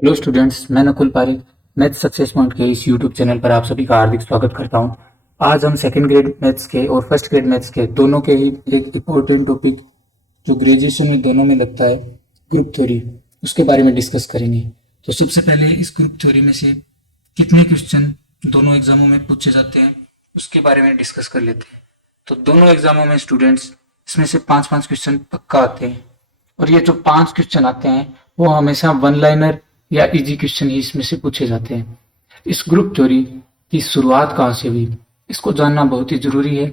Hello students, मैं Nakul Pareek math success point के इस यूट्यूब चैनल पर आप सभी का हार्दिक स्वागत करता हूं। आज हम सेकंड ग्रेड मैथ्स के और फर्स्ट ग्रेड मैथ्स के दोनों के ही एक इम्पोर्टेंट टॉपिक जो ग्रेजुएशन में दोनों में लगता है, ग्रुप थ्योरी, उसके बारे में डिस्कस करेंगे। तो सबसे पहले इस ग्रुप थ्योरी में से कितने क्वेश्चन दोनों एग्जामों में पूछे जाते हैं उसके बारे में डिस्कस कर लेते हैं। तो दोनों एग्जामों में स्टूडेंट्स इसमें से 5-5 क्वेश्चन पक्का आते हैं, और ये जो 5 क्वेश्चन आते हैं वो हमेशा वन लाइनर या इजी क्वेश्चन ही इसमें से पूछे जाते हैं। इस ग्रुप थ्योरी की शुरुआत कहाँ से हुई, इसको जानना बहुत ही जरूरी है।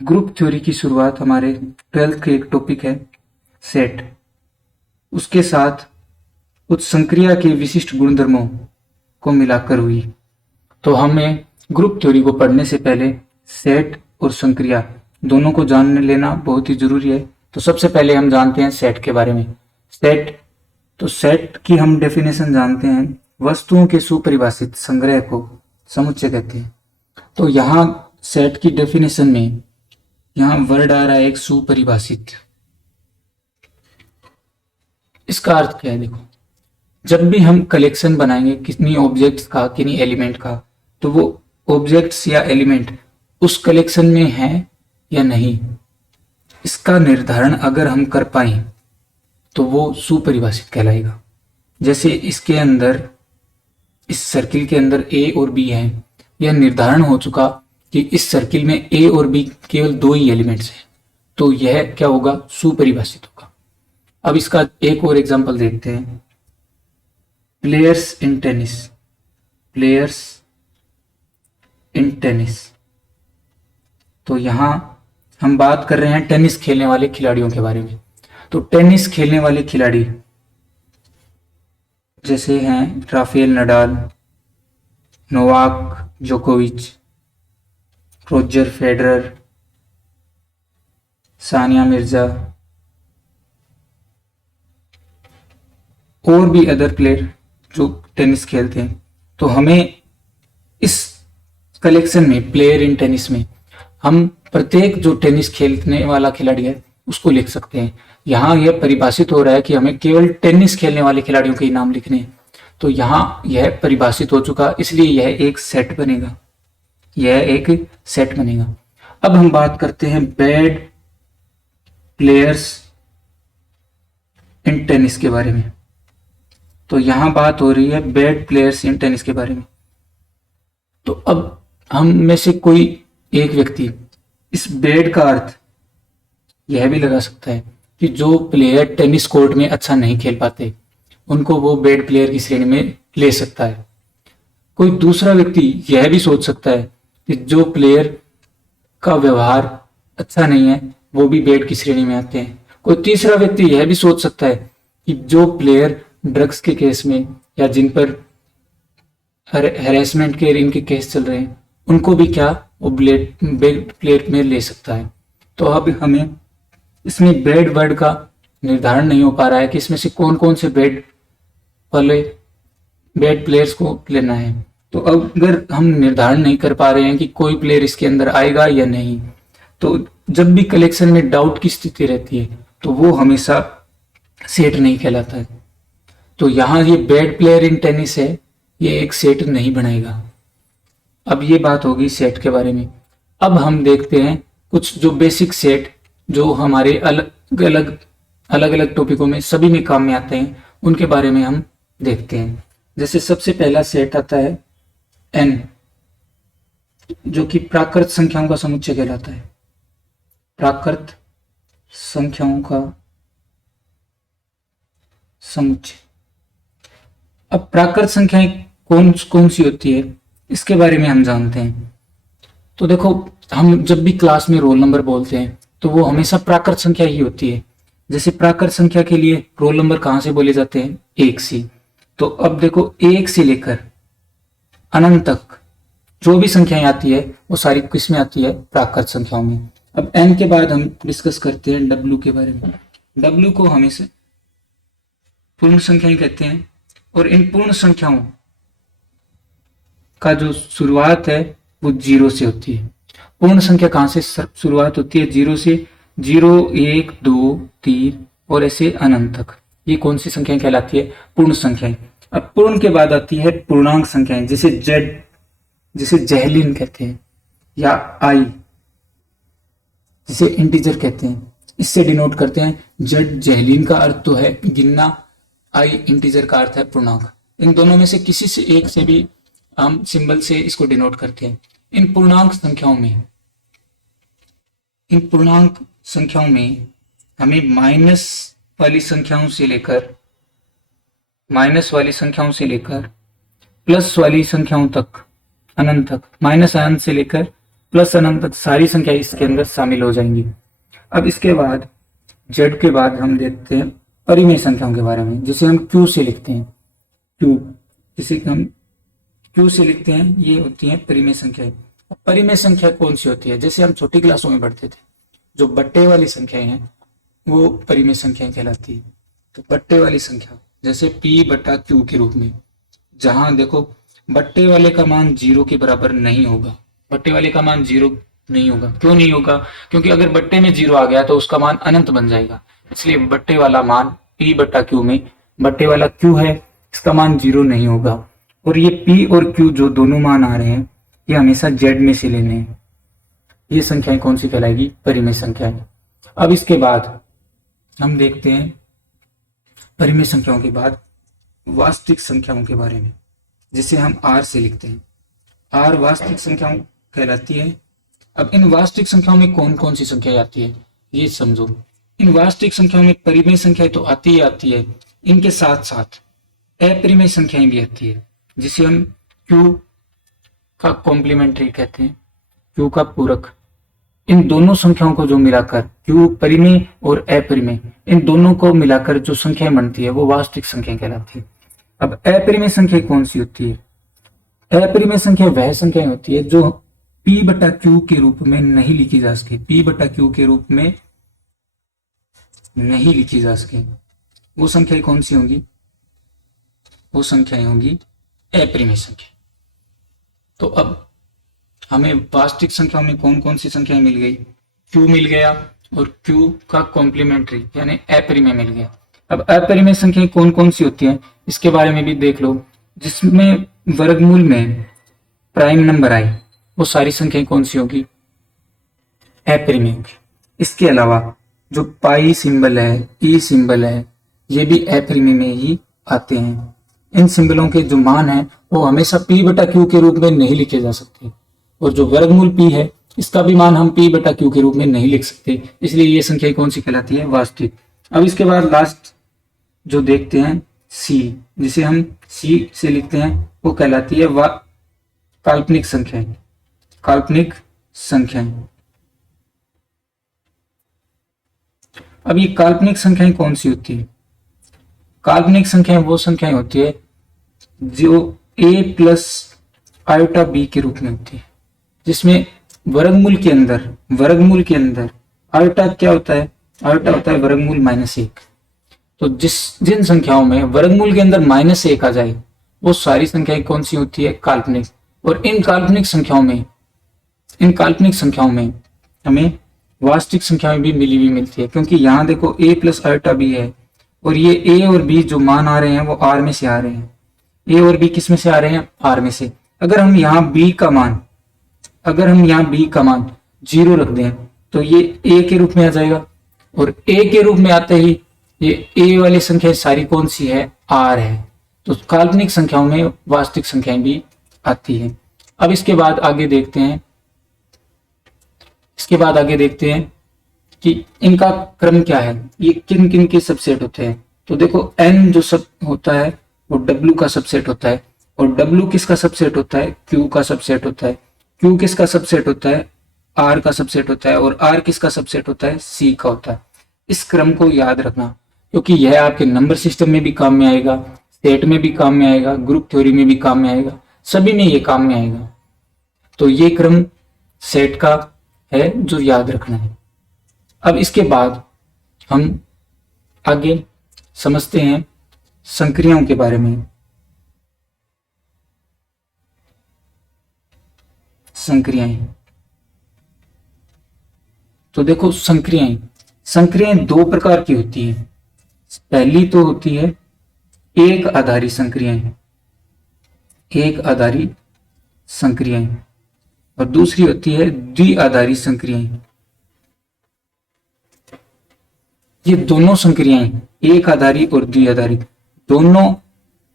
ग्रुप थ्योरी की शुरुआत हमारे 12th के एक टॉपिक है सेट, उसके साथ कुछ संक्रिया के विशिष्ट गुणधर्मों को मिलाकर हुई। तो हमें ग्रुप थ्योरी को पढ़ने से पहले सेट और संक्रिया दोनों को जान लेना बहुत ही जरूरी है। तो सबसे पहले हम जानते हैं सेट के बारे में। सेट की हम डेफिनेशन जानते हैं, वस्तुओं के सुपरिभाषित संग्रह को समुच्चय कहते हैं। तो यहाँ सेट की डेफिनेशन में यहाँ वर्ड आ रहा है एक सुपरिभाषित। इसका अर्थ क्या है? देखो, जब भी हम कलेक्शन बनाएंगे कितनी ऑब्जेक्ट्स का, कितनी एलिमेंट का, तो वो ऑब्जेक्ट्स या एलिमेंट उस कलेक्शन में है या नहीं, इसका निर्धारण अगर हम कर पाए तो वो सुपरिभाषित कहलाएगा। जैसे इसके अंदर, इस सर्किल के अंदर ए और बी हैं, यह निर्धारण हो चुका कि इस सर्किल में ए और बी केवल दो ही एलिमेंट्स हैं, तो यह क्या होगा? सुपरिभाषित होगा। अब इसका एक और एग्जांपल देखते हैं, players in tennis. Players in tennis, तो यहां हम बात कर रहे हैं टेनिस खेलने वाले खिलाड़ियों के बारे में। तो टेनिस खेलने वाले खिलाड़ी जैसे हैं राफेल नडाल, नोवाक जोकोविच, रोजर फेडरर, सानिया मिर्जा और भी अदर प्लेयर जो टेनिस खेलते हैं। तो हमें इस कलेक्शन में, प्लेयर इन टेनिस में, हम प्रत्येक जो टेनिस खेलने वाला खिलाड़ी है उसको लिख सकते हैं। यहाँ यह परिभाषित हो रहा है कि हमें केवल टेनिस खेलने वाले खिलाड़ियों के ही नाम लिखने हैं, तो यहाँ यह परिभाषित हो चुका, इसलिए यह एक सेट बनेगा। यह एक सेट बनेगा। अब हम बात करते हैं बैड प्लेयर्स इन टेनिस के बारे में। तो यहां बात हो रही है बैड प्लेयर्स इन टेनिस के बारे में। तो अब हम में से कोई एक व्यक्ति इस बैड का अर्थ यह भी लगा सकता है कि जो प्लेयर टेनिस कोर्ट में अच्छा नहीं खेल पाते उनको वो बैड प्लेयर की श्रेणी में ले सकता है। कोई दूसरा व्यक्ति यह भी सोच सकता है कि जो प्लेयर का व्यवहार अच्छा नहीं है वो भी बैड की श्रेणी में आते हैं। कोई तीसरा व्यक्ति यह भी सोच सकता है कि जो प्लेयर ड्रग्स के केस में या जिन पर हैरेसमेंट के इनके केस चल रहे हैं उनको भी क्या वो बैड प्लेयर में ले सकता है। तो अब हमें इसमें बैड वर्ड का निर्धारण नहीं हो पा रहा है कि इसमें से कौन कौन से बैड प्लेयर्स को लेना है। तो अगर हम निर्धारण नहीं कर पा रहे हैं कि कोई प्लेयर इसके अंदर आएगा या नहीं, तो जब भी कलेक्शन में डाउट की स्थिति रहती है तो वो हमेशा सेट नहीं कहलाता है। तो यहाँ ये बैड प्लेयर इन टेनिस है, ये एक सेट नहीं बनाएगा। अब ये बात होगी सेट के बारे में। अब हम देखते हैं कुछ जो बेसिक सेट जो हमारे अलग अलग टॉपिकों में सभी में काम में आते हैं, उनके बारे में हम देखते हैं। जैसे सबसे पहला सेट आता है n, जो कि प्राकृत संख्याओं का समुच्चय कहलाता है। प्राकृत संख्याओं का समुच्चय। अब प्राकृत संख्याएं कौन कौन सी होती है इसके बारे में हम जानते हैं। तो देखो, हम जब भी क्लास में रोल नंबर बोलते हैं तो वो हमेशा प्राकृत संख्या ही होती है। जैसे प्राकृत संख्या के लिए रोल नंबर कहां से बोले जाते हैं? 1 से। तो अब देखो, 1 से लेकर अनंत तक जो भी संख्याएं आती है वो सारी किस में आती है? प्राकृत संख्याओं में। अब n के बाद हम डिस्कस करते हैं w के बारे में। w को हमेशा पूर्ण संख्याएं कहते हैं, और इन पूर्ण संख्याओं का जो शुरुआत है वो 0 से होती है। पूर्ण संख्या कहां से शुरुआत होती है? 0 से। 0, 1, 2, 3 और ऐसे अनंत तक, ये कौन सी संख्याएं कहलाती है? पूर्ण संख्याएं। अब पूर्ण के बाद आती है पूर्णांक संख्याएं, जिसे जेड, जिसे जहलीन कहते हैं, या आई, जिसे इंटीजर कहते हैं, इससे डिनोट करते हैं। जेड जहलीन का अर्थ तो है गिनना, आई इंटीजर का अर्थ है पूर्णांक। इन दोनों में से किसी से एक से भी हम सिंबल से इसको डिनोट करते हैं। इन पूर्णांक संख्याओं में हमें माइनस वाली संख्याओं से लेकर प्लस वाली संख्याओं तक, अनंत तक, माइनस अनंत से लेकर प्लस अनंत तक सारी संख्या इसके अंदर शामिल हो जाएंगी। अब इसके बाद जेड के बाद हम देखते हैं परिमेय संख्याओं के बारे में, जिसे हम क्यू से लिखते हैं। ये होती है परिमेय संख्याएं। परिमेय संख्या कौन सी होती है? जैसे हम छोटी क्लासों में पढ़ते थे, जो बट्टे वाली संख्याएं हैं वो परिमेय संख्याएं कहलाती है। तो बट्टे वाली संख्या जैसे p बटा क्यू के रूप में, जहां देखो बट्टे वाले का मान 0 के बराबर नहीं होगा। बट्टे वाले का मान 0 नहीं होगा। क्यों नहीं होगा? क्योंकि अगर बट्टे में 0 आ गया तो उसका मान अनंत बन जाएगा। इसलिए बट्टे वाला मान p बटा क्यू में, बट्टे वाला q है, इसका मान 0 नहीं होगा। और ये p और q जो दोनों मान आ रहे हैं, ये हमेशा z में से लेने हैं। ये संख्याएं कौन सी कहलाएगी? परिमेय संख्याएं। अब इसके बाद हम देखते हैं परिमेय संख्याओं के बाद वास्तविक संख्याओं के बारे में, जिसे हम r से लिखते हैं। r वास्तविक संख्याओं कहलाती है। अब इन वास्तविक संख्याओं में कौन कौन सी संख्याएं आती है ये समझो। इन वास्तविक संख्याओं में परिमेय संख्याएं तो आती है, इनके साथ साथ अपरिमेय संख्याएं भी आती है, जिसे हम q का कॉम्प्लीमेंट्री कहते हैं, q का पूरक। इन दोनों संख्याओं को जो मिलाकर q परिमेय और अपरिमेय, इन दोनों को मिलाकर जो संख्याएं बनती है वो वास्तविक संख्या कहलाती है। अब अपरिमेय संख्या कौन सी होती है? अपरिमेय संख्या वह संख्या होती है जो p बटा q के रूप में नहीं लिखी जा सके। p बटा q के रूप में नहीं लिखी जा सके, वो संख्याएं कौन सी होंगी? वो संख्याएं होंगी अपरिमेय संख्या। तो अब हमें वास्तविक संख्याओं में कौन कौन सी संख्याएं मिल गई? q मिल गया और q का कॉम्प्लीमेंट्री यानी अपरिमेय मिल गया। अब अपरिमेय संख्याएं कौन कौन सी होती हैं इसके बारे में भी देख लो। जिसमें वर्गमूल में प्राइम नंबर आए वो सारी संख्याएं कौन सी होगी? अपरिमेय होगी। इसके अलावा जो पाई सिंबल है, ई सिंबल है, ये भी अपरिमेय में ही आते हैं। इन सिंबलों के जो मान है वो हमेशा p बटा q के रूप में नहीं लिखे जा सकते, और जो वर्गमूल p है इसका भी मान हम p बटा q के रूप में नहीं लिख सकते। इसलिए ये संख्या कौन सी कहलाती है? वास्तविक। अब इसके बाद लास्ट जो देखते हैं c, जिसे हम c से लिखते हैं, वो कहलाती है काल्पनिक संख्याएं। काल्पनिक संख्याएं। अब ये काल्पनिक संख्याएं कौन सी होती है? काल्पनिक संख्याएं वो संख्याएं होती है जो a प्लस आयोटा b के रूप में होती है, जिसमें वर्गमूल के अंदर आयोटा क्या होता है? आयोटा होता है वर्गमूल -1। तो जिन संख्याओं में वर्गमूल के अंदर -1 आ जाए वो सारी संख्याएं कौन सी होती है? काल्पनिक। और इन काल्पनिक संख्याओं में हमें वास्तविक संख्याएं भी मिली हुई मिलती है, क्योंकि यहाँ देखो a प्लस आयोटा b है, और ये a और b जो मान आ रहे हैं वो r में से आ रहे हैं। a और b किस में से आ रहे हैं? r में से। अगर हम यहाँ b का मान 0 रख दें तो ये a के रूप में आ जाएगा, और a के रूप में आते ही ये a वाली संख्या सारी कौन सी है? r है। तो काल्पनिक संख्याओं में वास्तविक संख्याएं भी आती हैं। अब इसके बाद आगे देखते हैं कि इनका क्रम क्या है, ये किन किन के सबसेट होते हैं। तो देखो n जो सब होता है वो w का सबसेट होता है, और w किसका सबसेट होता है? q का सबसेट होता है। q किसका सबसेट होता है? r का सबसेट होता है। और r किसका सबसेट होता है? c का होता है। इस क्रम को याद रखना, क्योंकि यह आपके नंबर सिस्टम में भी काम में आएगा, सेट में भी काम में आएगा, ग्रुप थ्योरी में भी काम में आएगा, सभी में ये काम में आएगा। तो ये क्रम सेट का है जो याद रखना है। अब इसके बाद हम आगे समझते हैं संक्रियाओं के बारे में। संक्रियाएं, तो देखो संक्रियाएं दो प्रकार की होती है। पहली तो होती है एक आधारी संक्रियाएं, एक आधारी संक्रियाएं, और दूसरी होती है द्विआधारी संक्रियाएं। ये दोनों संक्रियाएं, एक आधारी और द्विआधारी, दोनों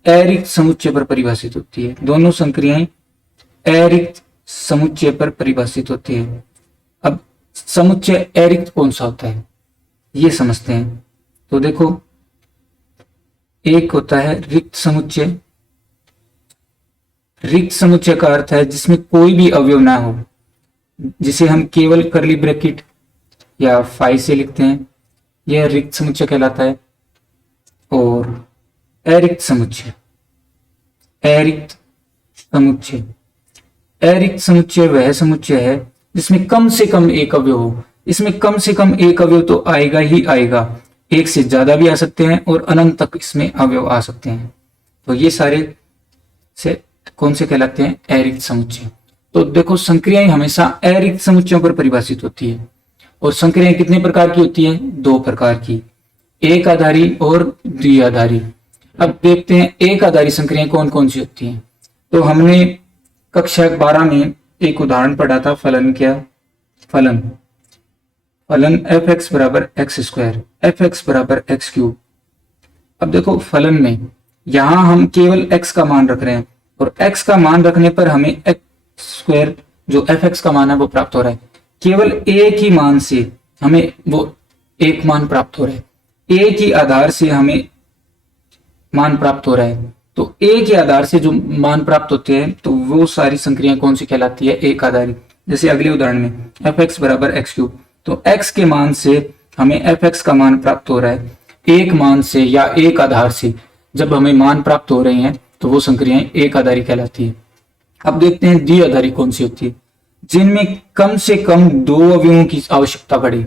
अरिक्त समुच्चय पर परिभाषित होती है। दोनों संक्रियाएं अरिक्त समुच्चय पर परिभाषित होती है। अब समुच्चय अरिक्त कौन सा होता है ये समझते हैं। तो देखो, एक होता है रिक्त समुच्चय। रिक्त समुच्चय का अर्थ है जिसमें कोई भी अवयव ना हो, जिसे हम केवल कर्ली ब्रैकेट या फाई से लिखते हैं, यह रिक्त समुच्चय कहलाता है। और अरिक्त समुच्चय, अरिक्त समुच्चय, अरिक्त समुच्चय वह समुच्चय है जिसमें कम से कम एक अवयव हो। इसमें कम से कम एक अवयव तो आएगा ही आएगा, एक से ज्यादा भी आ सकते हैं और अनंत तक इसमें अवयव आ सकते हैं। तो ये सारे से कौन से कहलाते हैं? अरिक्त समुच्चय। तो देखो, संक्रियाएं हमेशा अरिक्त समुच्चयों पर परिभाषित होती है। और संक्रियाएं कितने प्रकार की होती है? दो प्रकार की, एक आधारी और द्विआधारी। अब देखते हैं एक आधारी संक्रियाएं कौन कौन सी होती हैं। तो हमने कक्षा 12 में एक उदाहरण पढ़ा था, फलन क्या? फलन एफ एक्स बराबर एक्स स्क्वायर, एफ एक्स बराबर एक्स क्यूब। अब देखो, फलन में यहां हम केवल x का मान रख रहे हैं और x का मान रखने पर हमें एक्स स्क्वायर जो एफ एक्स का मान है वो प्राप्त हो रहा है। केवल एक ही मान से हमें वो एक मान प्राप्त हो रहा है, एक ही आधार से हमें मान प्राप्त हो रहा है। तो एक ही आधार से जो मान प्राप्त होते हैं तो वो सारी संक्रियाएं कौन सी कहलाती है? एक आधारी। जैसे अगले उदाहरण में एफ एक्स बराबर एक्स क्यूब, तो x के मान से हमें एफ एक्स का मान प्राप्त हो रहा है। एक मान से या एक आधार से जब हमें मान प्राप्त हो रहे हैं तो वो संक्रियाएं एक आधारी कहलाती है। अब देखते हैं द्विआधारी कौन सी होती है, जिनमें कम से कम दो अवयवों की आवश्यकता पड़े,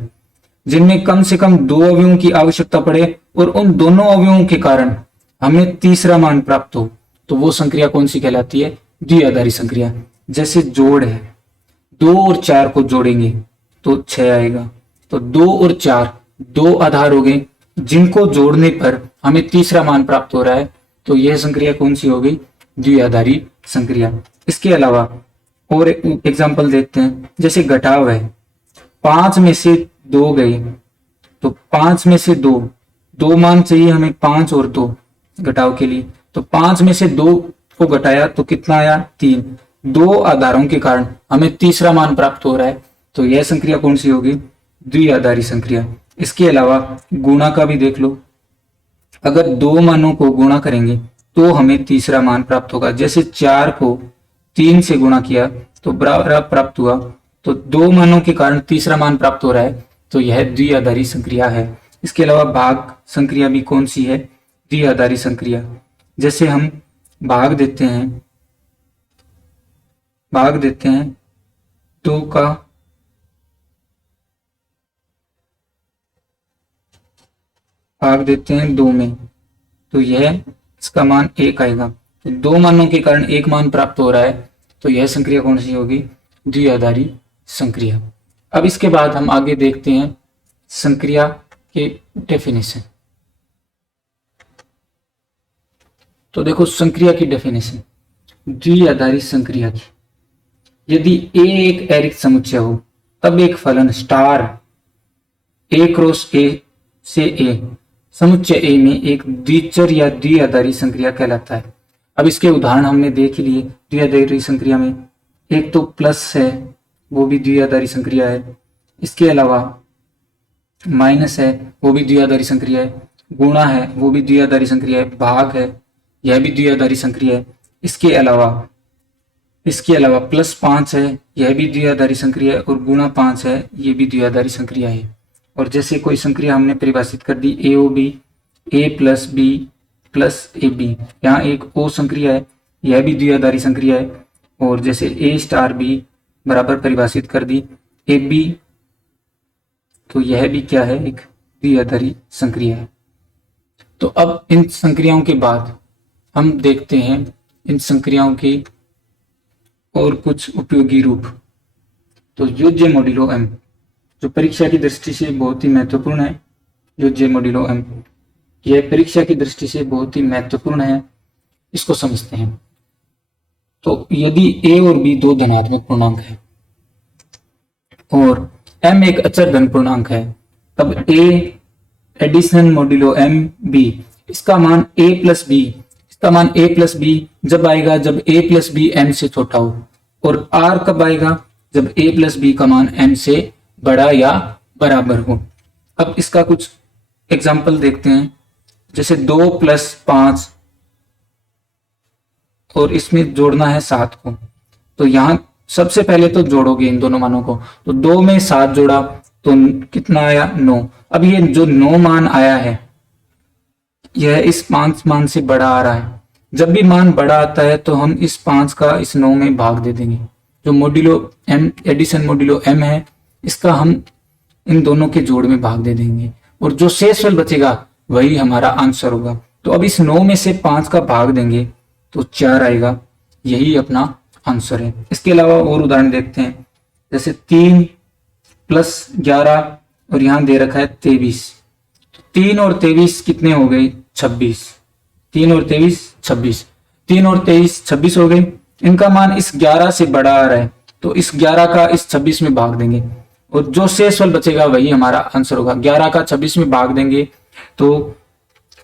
जिनमें कम से कम दो अवयवों की आवश्यकता पड़े और उन दोनों अवयवों के कारण हमें तीसरा मान प्राप्त हो, तो वो संक्रिया कौन सी कहलाती है? द्विआधारी संक्रिया। जैसे जोड़ है, 2 और 4 को जोड़ेंगे तो 6 आएगा। तो 2 और 4 दो आधार हो गए जिनको जोड़ने पर हमें तीसरा मान प्राप्त हो रहा है, तो यह संक्रिया कौन सी हो गई? द्विआधारी संक्रिया। इसके अलावा और एग्जाम्पल देखते हैं, जैसे घटाव है, 5 में से 2 गए तो 5 में से 2 मान चाहिए हमें, 5 और 2 घटाव के लिए। तो 5 में से 2 को घटाया तो कितना आया? 3। दो आधारों के कारण हमें तीसरा मान प्राप्त हो रहा है, तो यह संक्रिया कौन सी होगी? द्विआधारी संक्रिया। इसके अलावा गुणा का भी देख लो, अगर दो मानों को गुणा करेंगे तो हमें तीसरा मान प्राप्त होगा। जैसे 4 को 3 से गुणा किया तो बराबर प्राप्त हुआ, तो दो मानों के कारण तीसरा मान प्राप्त हो रहा है, तो यह द्विआधारी संक्रिया है। इसके अलावा भाग संक्रिया भी कौन सी है? द्विआधारी संक्रिया। जैसे हम भाग देते हैं 2 का भाग देते हैं 2 में, तो यह इसका मान 1 आएगा। तो दो मानों के कारण एक मान प्राप्त हो रहा है, तो यह संक्रिया कौन सी होगी? द्विआधारी संक्रिया। अब इसके बाद हम आगे देखते हैं संक्रिया के डेफिनेशन। तो देखो, संक्रिया की डेफिनेशन द्विआधारी संक्रिया की, यदि ए एक अरिक्त समुच्चय हो तब एक फलन स्टार ए क्रॉस ए से ए समुच्चय ए में एक द्विचर या द्विआधारी संक्रिया कहलाता है। अब इसके उदाहरण हमने देख ही लिए द्विआधारी संक्रिया में। एक तो प्लस है, वो भी द्विआधारी संक्रिया है। इसके अलावा माइनस है, वो भी द्विआधारी संक्रिया है। गुणा है, वो भी द्विआधारी संक्रिया है। भाग है, यह भी द्विआधारी संक्रिया है। इसके अलावा प्लस 5 है, यह भी द्विआधारी संक्रिया है। और गुणा 5 है, ये भी द्विआधारी संक्रिया है। और जैसे कोई संक्रिया हमने परिभाषित कर दी A O B, A plus B plus A B, यहाँ एक ओ संक्रिया है, यह भी द्विआधारी संक्रिया है। और जैसे ए स्टार बी बराबर परिभाषित कर दी ए बी, तो यह भी क्या है? एक द्विआधारी संक्रिया है। तो अब इन संक्रियाओं के बाद हम देखते हैं इन संक्रियाओं के और कुछ उपयोगी रूप। तो योज्य मॉड्यूलो एम, जो परीक्षा की दृष्टि से बहुत ही महत्वपूर्ण है, योज्य मॉड्यूलो एम। यह परीक्षा की दृष्टि से बहुत ही महत्वपूर्ण है, इसको समझते हैं। तो यदि a और b दो धनात्मक पूर्णांक है और m एक अचर धन पूर्णांक है, तब a addition modulo m b, इसका मान a प्लस b, इसका मान a प्लस b जब आएगा जब a प्लस b m से छोटा हो, और r कब आएगा जब a प्लस b का मान m से बड़ा या बराबर हो। अब इसका कुछ एग्जाम्पल देखते हैं, जैसे 2 प्लस 5 और इसमें जोड़ना है 7 को, तो यहां सबसे पहले तो जोड़ोगे इन दोनों मानों को, तो 2 में 7 जोड़ा तो कितना आया 9। अब ये जो 9 मान आया है यह इस 5 मान से बड़ा आ रहा है। जब भी मान बड़ा आता है तो हम इस 5 का इस 9 में भाग दे देंगे। जो modulo m addition modulo m है, इसका हम इन दोनों के जोड़ में भाग दे देंगे, और जो शेषफल बचेगा वही हमारा आंसर होगा। तो अब इस 9 में से 5 का भाग देंगे तो 4 आएगा, यही अपना आंसर है। इसके अलावा और उदाहरण देखते हैं, जैसे 3 प्लस 11 और यहां दे रखा है 23, तो 3 और 23 कितने हो गए 26, 3 और 23 26, 3 और 23 26 हो गए। इनका मान इस 11 से बड़ा आ रहा है, तो इस 11 का इस 26 में भाग देंगे और जो शेषफल बचेगा वही हमारा आंसर होगा। 11 का 26 में भाग देंगे तो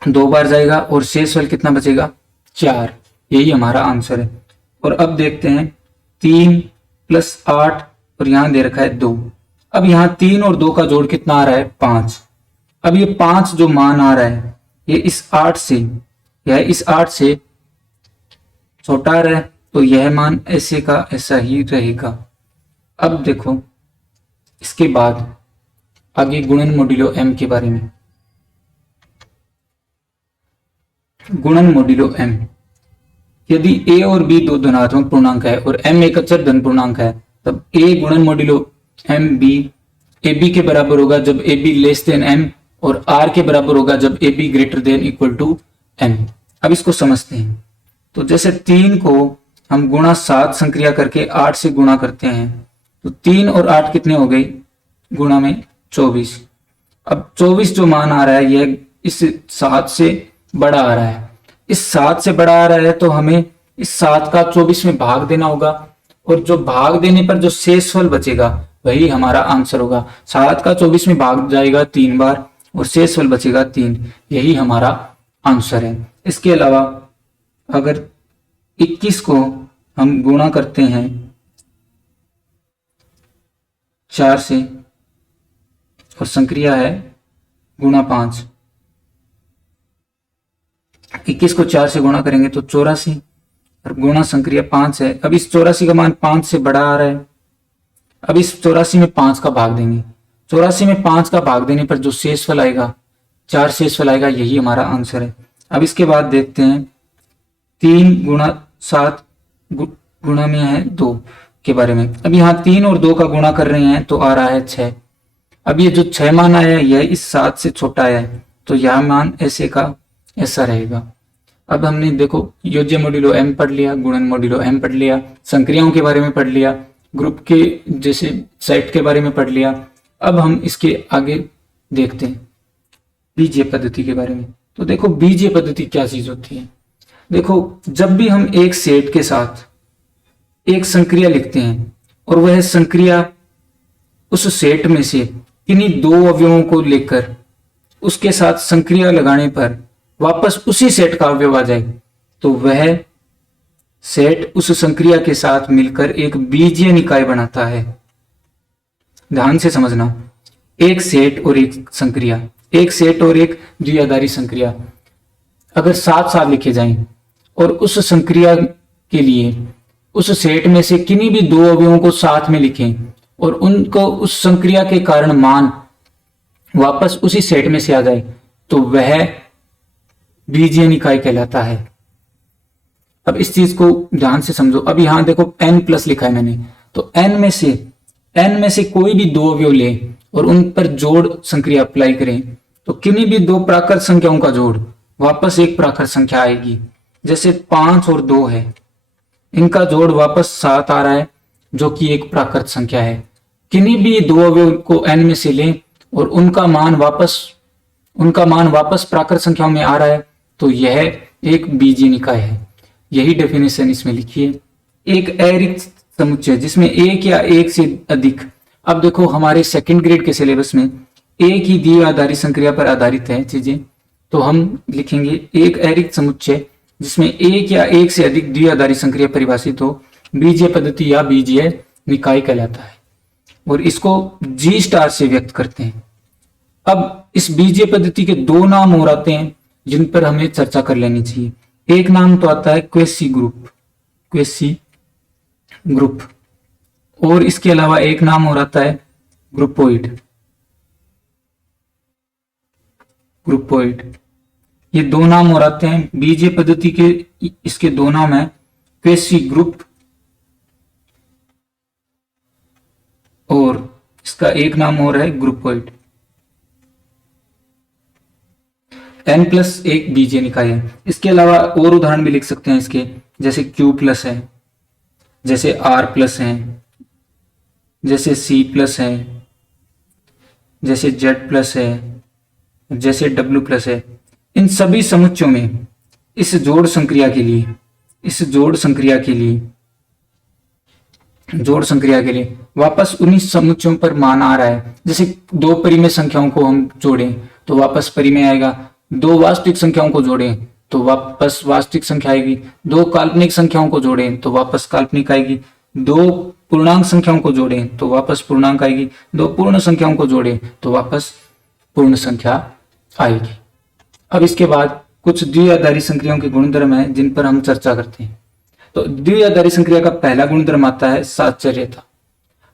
2 बार जाएगा और शेषफल कितना बचेगा 4, यही हमारा आंसर है। और अब देखते हैं 3 प्लस 8 और यहां दे रखा है 2। अब यहां 3 और 2 का जोड़ कितना आ रहा है 5। अब ये 5 जो मान आ रहा है ये इस 8 से, यह इस 8 से छोटा आ रहा है, तो यह मान ऐसे का ऐसा ही रहेगा। अब देखो इसके बाद आगे गुणन मॉड्यूलो m के बारे में। गुणन मॉड्यूलो m, यदि a और b दो धनात्मक पूर्णांक है और m एक अचर धन पूर्णांक है, तब a गुणन मॉड्यूलो m b ab के बराबर होगा जब ab लेस देन m, और r के बराबर होगा जब ab greater than equal to m। अब इसको समझते हैं, तो जैसे 3 को हम गुणा 7 संक्रिया करके 8 से गुणा करते हैं, तो 3 और 8 कितने हो गए गुणा में 24। अब 24 जो मान आ रहा है यह इस 7 से बड़ा आ रहा है, इस 7 से बड़ा आ रहा है तो हमें इस 7 का 24 में भाग देना होगा, और जो भाग देने पर जो शेषफल बचेगा वही हमारा आंसर होगा। 7 का 24 में भाग जाएगा 3 बार और शेषफल बचेगा 3, यही हमारा आंसर है। इसके अलावा अगर 21 को हम गुणा करते हैं 4 से और संक्रिया है गुणा 5, 21 को 4 से गुणा करेंगे तो 84 और गुणा संक्रिया 5 है। अब इस 84 का मान 5 से बड़ा आ रहा है, अब इस 84 में 5 का भाग देंगे, 84 में 5 का भाग देने पर जो शेषफल आएगा 4 शेषफल आएगा, यही हमारा आंसर है। अब इसके बाद देखते हैं 3 गुणा 7 गुणा में है 2 के बारे में। अब यहाँ 3 और 2 का गुणा कर रहे हैं तो आ रहा है 6। अब ये जो 6 मान आया है यह इस 7 से छोटा आया है, तो यह मान ऐसे का ऐसा रहेगा। अब हमने देखो योज्य मॉड्यूलो m पढ़ लिया, गुणन मॉड्यूलो m पढ़ लिया, संक्रियाओं के बारे में पढ़ लिया, ग्रुप के जैसे सेट के बारे में पढ़ लिया। अब हम इसके आगे देखते हैं बीजीय पद्धति के बारे में। तो देखो बीजीय पद्धति क्या चीज होती है। देखो जब भी हम एक सेट के साथ एक संक्रिया लिखते हैं और वह संक्रिया उस सेट में से किन्हीं दो अवयवों को लेकर उसके साथ संक्रिया लगाने पर वापस उसी सेट का अवयव आ जाए, तो वह सेट उस संक्रिया के साथ मिलकर एक बीजीय निकाय बनाता है। ध्यान से समझना, एक सेट और एक संक्रिया, एक सेट और एक द्विआधारी संक्रिया अगर साथ साथ लिखे जाएं और उस संक्रिया के लिए उस सेट में से किन्हीं भी दो अवयवों को साथ में लिखें और उनको उस संक्रिया के कारण मान वापस उसी सेट में से आ जाए, तो वह बीजीय निकाय कहलाता है। अब इस चीज को ध्यान से समझो। अब यहां देखो n प्लस लिखा है मैंने, तो n में से कोई भी दो अवयव ले और उन पर जोड़ संक्रिया अप्लाई करें, तो किन्हीं भी दो प्राकृत संख्याओं का जोड़ वापस एक प्राकृत संख्या आएगी। जैसे 5 और 2 है, इनका जोड़ वापस 7 आ रहा है जो कि एक प्राकृत संख्या है। किन्हीं भी दो अवयव को n में से लें और उनका मान वापस उनका मान वापस प्राकृत संख्याओं में आ रहा है, तो यह एक बीजीय निकाय है। यही डेफिनेशन इसमें लिखी है। एक अरिक्त समुच्चय जिसमें एक या एक से अधिक, अब देखो हमारे सेकंड ग्रेड के सिलेबस में एक ही द्विआधारी संक्रिया पर आधारित है चीजें, तो हम लिखेंगे एक अरिक्त समुच्चय जिसमें एक या एक से अधिक द्विआधारी संक्रिया परिभाषित हो, बीजीय पद्धति या बीजीय निकाय कहलाता है, और इसको जी स्टार से व्यक्त करते हैं। अब इस बीजीय पद्धति के दो नाम और आते हैं जिन पर हमें चर्चा कर लेनी चाहिए। एक नाम तो आता है क्वेसी ग्रुप, और इसके अलावा एक नाम और आता है ग्रुपोइड। ये दो नाम और आते हैं बीजीय पद्धति के। इसके दो नाम है क्वेसी ग्रुप, और इसका एक नाम और है ग्रुपोइड। n+1 बीजीय निकाय है। इसके अलावा और उदाहरण भी लिख सकते हैं इसके, जैसे Q+ है, जैसे R+ है, जैसे C+ है, जैसे Z+ है, जैसे W+ है। इन सभी समुच्चयों में इस जोड़ संक्रिया के लिए वापस उन्हीं समुच्चयों पर मान आ रहा है। जैसे दो परिमेय संख्याओं को हम जोड़ें तो वापस परिमेय आएगा, दो वास्तविक संख्याओं को जोड़ें तो वापस वास्तविक संख्या आएगी, दो काल्पनिक संख्याओं को जोड़ें तो वापस काल्पनिक आएगी, दो पूर्णांक संख्याओं को जोड़ें तो वापस पूर्णांक आएगी, दो पूर्ण संख्याओं को जोड़ें तो वापस पूर्ण संख्या आएगी। अब इसके बाद कुछ द्विआधारी संक्रियाओं के गुणधर्म हैं जिन पर हम चर्चा करते हैं। तो द्विआधारी संक्रिया का पहला गुणधर्म आता है साहचर्यता।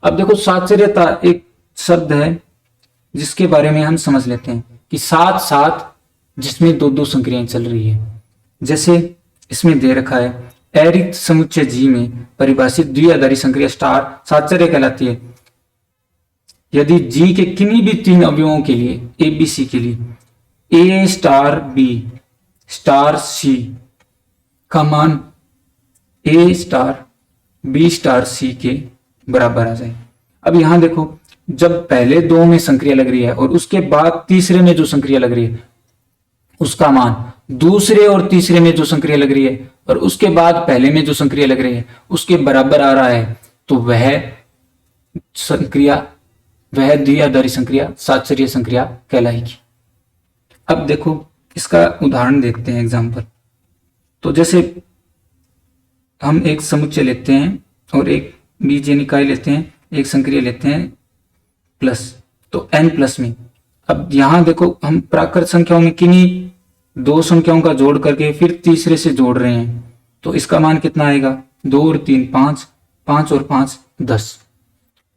अब देखो साहचर्यता एक शब्द है जिसके बारे में हम समझ लेते हैं कि साथ साथ जिसमें दो दो संक्रियाएं चल रही है। जैसे इसमें दे रखा है अरिक्त समुच्चय जी में परिभाषित द्विआधारी संक्रिया स्टार साहचर्य कहलाती है यदि जी के किन्हीं भी तीन अवयवों के लिए ABC के लिए A star B star C का मान A star B star C के बराबर आ जाए। अब यहां देखो, जब पहले दो में संक्रिया लग रही है और उसके बाद तीसरे में जो संक्रिया लग रही है उसका मान दूसरे और तीसरे में जो संक्रिया लग रही है और उसके बाद पहले में जो संक्रिया लग रही है उसके बराबर आ रहा है, तो वह द्विआधारी संक्रिया साहचर्य संक्रिया कहलाएगी। अब देखो इसका उदाहरण देखते हैं, एग्जाम्पल। तो जैसे हम एक समुच्चय लेते हैं और एक बीजीय निकाय लेते हैं, एक संक्रिया लेते हैं प्लस, तो n+ में। अब यहां देखो हम प्राकृत संख्याओं में किन्हीं दो संख्याओं का जोड़ करके फिर तीसरे से जोड़ रहे हैं, तो इसका मान कितना आएगा, 2 और 3 5, 5 और 5 10।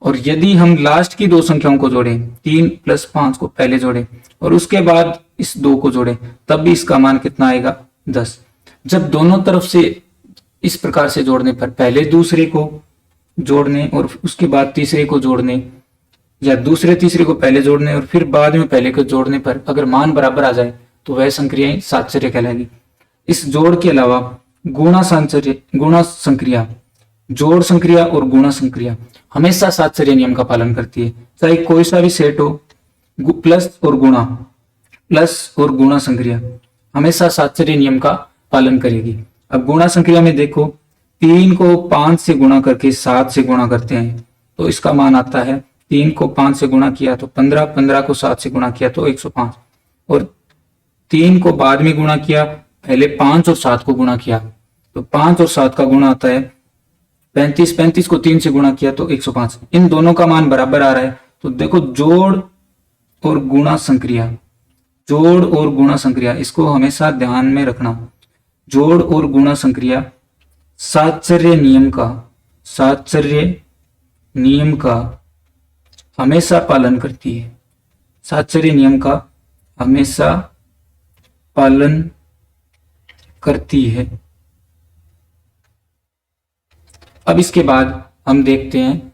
और यदि हम लास्ट की दो संख्याओं को जोड़ें, 3 + 5 को पहले जोड़ें और उसके बाद इस 2 को जोड़ें, तब भी इसका मान कितना आएगा, 10। जब दोनों तरफ से इस प्रकार से जोड़ने पर पहले दूसरे को जोड़ने और उसके बाद तीसरे को जोड़ने, या दूसरे तीसरे को पहले जोड़ने और फिर बाद में पहले को जोड़ने पर अगर मान बराबर आ जाए तो वह संक्रियाएं साहचर्य कहलाएगी। इस जोड़ के अलावा गुणा संक्रिया, जोड़ संक्रिया और गुणा संक्रिया हमेशा साहचर्य नियम का पालन करती है। चाहे कोई सा भी सेट हो, प्लस और गुणा संक्रिया हमेशा साहचर्य नियम का पालन करेगी। अब गुणा संक्रिया में देखो, 3 को 5 से गुणा करके 7 से गुणा करते हैं तो इसका मान आता है, 3 को 5 से गुणा किया तो 15, 15 को 7 से गुणा किया तो 105, और 3 को बाद में गुणा किया, पहले 5 और 7 को गुणा किया तो 5 और 7 का गुणा आता है 35, 35 को 3 से गुणा किया तो 105। इन दोनों का मान बराबर आ रहा है। तो देखो जोड़ और गुणा संक्रिया इसको हमेशा ध्यान में रखना। जोड़ और गुणा संक्रिया साहचर्य नियम का हमेशा पालन करती है, साहचर्य नियम का हमेशा पालन करती है। अब इसके बाद हम देखते हैं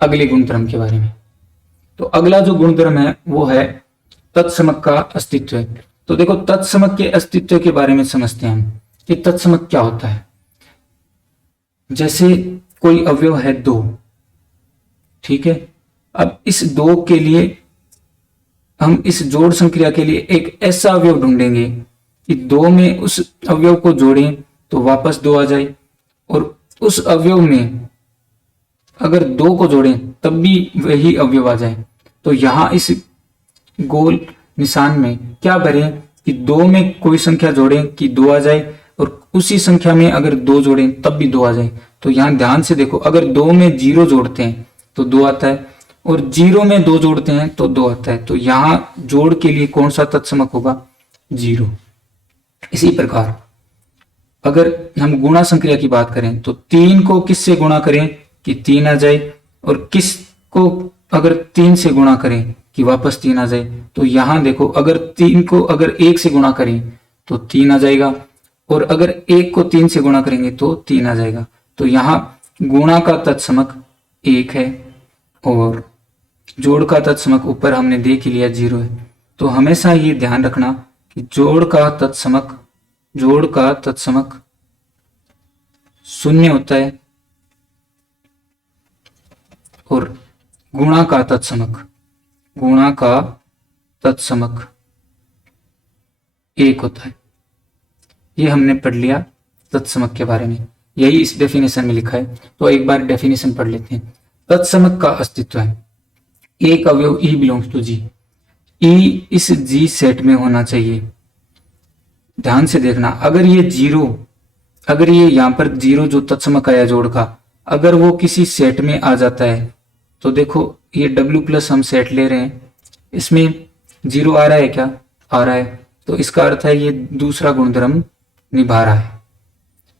अगले गुणधर्म के बारे में। तो अगला जो गुणधर्म है वो है तत्समक का अस्तित्व। तो देखो तत्समक के अस्तित्व के बारे में समझते हैं हम कि तत्समक क्या होता है। जैसे कोई अवयव है 2, ठीक है। अब इस 2 के लिए हम इस जोड़ संक्रिया के लिए एक ऐसा अवयव ढूंढेंगे कि 2 में उस अवयव को जोड़ें तो वापस 2 आ जाए, और उस अवयव में अगर 2 को जोड़ें तब भी वही अवयव आ जाए। तो यहां इस गोल निशान में क्या भरें कि 2 में कोई संख्या जोड़ें कि 2 आ जाए, और उसी संख्या में अगर 2 जोड़ें तब भी 2 आ जाए। तो यहां ध्यान से देखो, अगर 2 में 0 जोड़ते हैं तो 2 आता है, और 0 में 2 जोड़ते हैं तो 2 आता है। तो यहां जोड़ के लिए कौन सा तत्समक होगा? 0। इसी प्रकार अगर हम गुणा संक्रिया की बात करें तो 3 को किससे गुणा करें कि 3 आ जाए, और किस को अगर 3 से गुणा करें कि वापस 3 आ जाए। तो यहां देखो, अगर 3 को अगर 1 से गुणा करें तो 3 आ जाएगा, और अगर 1 को 3 से गुणा करेंगे तो 3 आ जाएगा। तो यहां गुणा का तत्समक 1 है, और जोड़ का तत्समक ऊपर हमने देख लिया 0 है। तो हमेशा ये ध्यान रखना कि जोड़ का तत्समक 0 होता है, और गुणा का तत्समक 1 होता है। ये हमने पढ़ लिया तत्समक के बारे में, यही इस डेफिनेशन में लिखा है। तो एक बार डेफिनेशन पढ़ लेते हैं। तत्समक का अस्तित्व है, एक अवयव E belongs to G, E इस G सेट में होना चाहिए। ध्यान से देखना, अगर ये यहां पर 0 जो तत्समक आया जोड़ का, अगर वो किसी सेट में आ जाता है तो देखो ये W+ हम सेट ले रहे हैं, इसमें 0 आ रहा है क्या? आ रहा है। तो इसका अर्थ है ये दूसरा गुणधर्म निभा रहा है।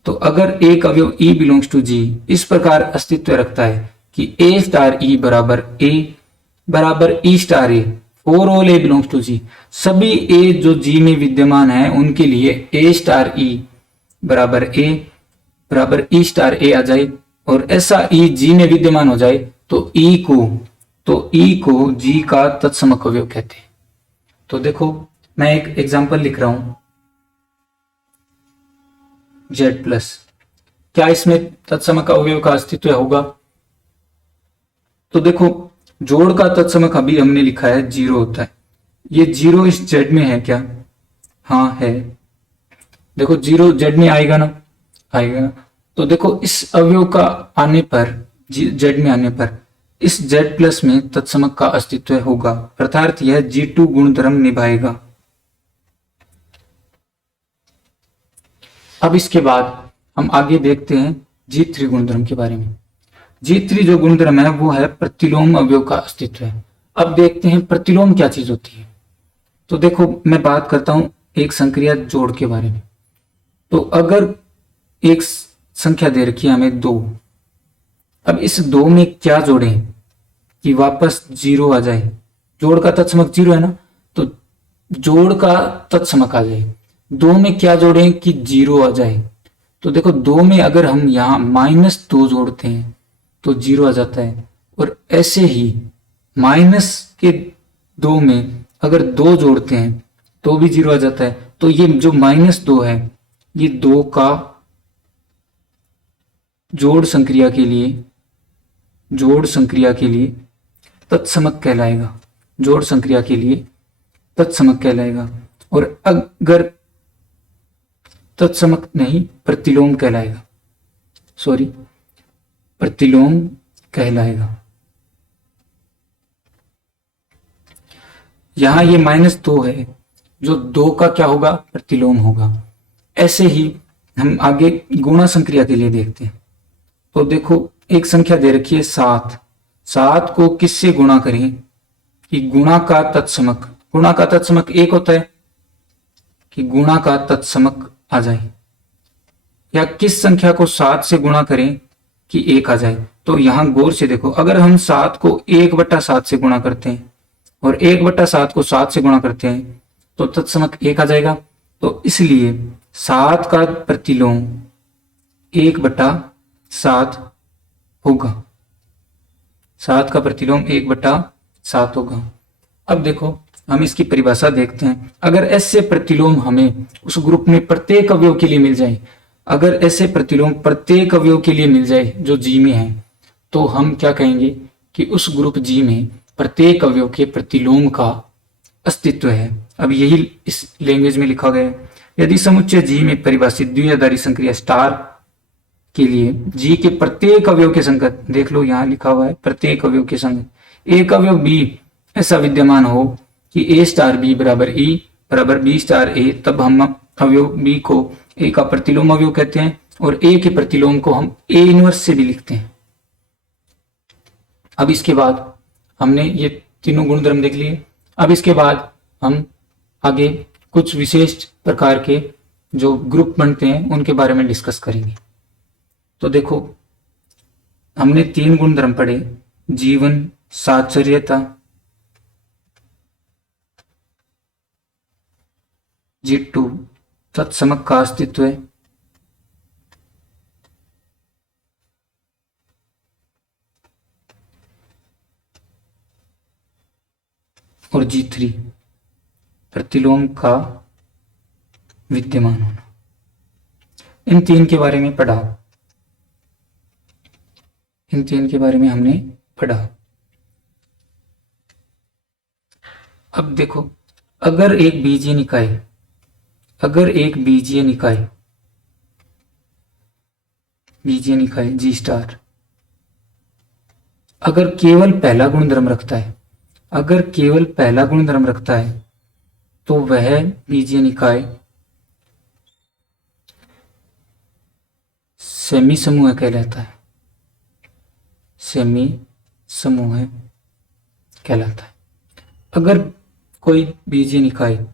तो अगर एक अवयव E बिलोंग्स टू G इस प्रकार अस्तित्व रखता है कि A स्टार E बराबर E star A for all A belongs to G, सभी A जो G में विद्यमान है उनके लिए A स्टार E बराबर E स्टार A आ जाए, और ऐसा E G में विद्यमान हो जाए तो E को G का तत्समक अवयव कहते हैं। तो देखो मैं एक एग्जांपल लिख रहा हूं, Z+, क्या इसमें तत्समक अवयव का अस्तित्व होगा? तो देखो जोड़ का तत्समक अभी हमने लिखा है 0 होता है, ये 0 इस Z में है क्या? हाँ है। देखो 0 Z में आएगा ना? आएगा। तो देखो इस अवयव का आने पर, Z में आने पर इस Z+ में तत्समक का अस्तित्व होगा, अर्थात यह G2 गुणधर्म निभाएगा। अब इसके बाद हम आगे देखते हैं G3 गुणधर्म के बारे में। G3 जो गुणधर्म है वो है प्रतिलोम अवयव का अस्तित्व है। अब देखते हैं प्रतिलोम क्या चीज होती है। तो देखो मैं बात करता हूं एक संक्रिया जोड़ के बारे में। तो अगर एक संख्या दे रखी है हमें 2, अब इस 2 में क्या जोड़ें कि वापस 0 आ जाए? जोड़ का तत्समक 0 है ना, तो जोड़ का तत्समक आ जाए। 2 में क्या जोड़ें कि 0 आ जाए? तो देखो 2 में अगर हम यहां -2 जोड़ते हैं तो 0 आ जाता है, और ऐसे ही माइनस के 2 में अगर 2 जोड़ते हैं तो भी 0 आ जाता है। तो ये जो -2 है ये 2 का जोड़ संक्रिया के लिए तत्समक कहलाएगा। जोड़ संक्रिया के लिए तत्समक कहलाएगा, और अगर तत्समक नहीं प्रतिलोम कहलाएगा, प्रतिलोम कहलाएगा। यहां ये -2 है, जो 2 का क्या होगा? प्रतिलोम होगा। ऐसे ही हम आगे गुणा संक्रिया के लिए देखते हैं। तो देखो एक संख्या दे रखी है 7 को किससे गुणा करें कि गुणा का तत्समक 1 होता है कि गुणा का तत्समक आ जाए, या किस संख्या को 7 से गुणा करें कि 1 आ जाए। तो यहां गौर से देखो, अगर हम 7 को 1/7 से गुणा करते हैं और 1/7 को 7 से गुणा करते हैं तो तत्समक 1 आ जाएगा। तो इसलिए 7 का प्रतिलोम 1/7 होगा। 7 का प्रतिलोम 1/7 होगा। अब देखो हम इसकी परिभाषा देखते हैं। अगर ऐसे प्रतिलोम हमें उस ग्रुप में प्रत्येक अवयव के लिए मिल जाए, अगर ऐसे प्रतिलोम प्रत्येक अवयव के लिए मिल जाए जो G में है, तो हम क्या कहेंगे कि उस ग्रुप G में प्रत्येक अवयव के प्रतिलोम का अस्तित्व है। अब यही इस लैंग्वेज में लिखा गया है। यदि समुच्चय जी में परिभाषित द्विआधारी संक्रिया स्टार के लिए जी के प्रत्येक अवयव के संगत, देख लो यहां लिखा हुआ है प्रत्येक अवयव के संगत एक अवयव बी ऐसा विद्यमान हो कि ए स्टार बी बराबर ई बराबर बी स्टार ए, तब हम अवयव बी को ए का प्रतिलोम अवयव कहते हैं और ए के प्रतिलोम को हम ए इनवर्स से भी लिखते हैं। अब इसके बाद हमने ये तीनों गुणधर्म देख लिए। अब इसके बाद हम आगे कुछ विशेष प्रकार के जो ग्रुप बनते हैं उनके बारे में डिस्कस करेंगे। तो देखो हमने 3 गुणधर्म पढ़े, जीवन, साचर्यता, G2 तत्समक का अस्तित्व है, और G3 प्रतिलोम का विद्यमान होना। इन 3 के बारे में पढ़ा, इन 3 के बारे में हमने पढ़ा। अब देखो अगर एक बीजीय निकाय, बीजीय निकाय जी स्टार अगर केवल पहला गुणधर्म रखता है, तो वह बीजीय निकाय सेमी समूह कहलाता है, अगर कोई बीजीय निकाय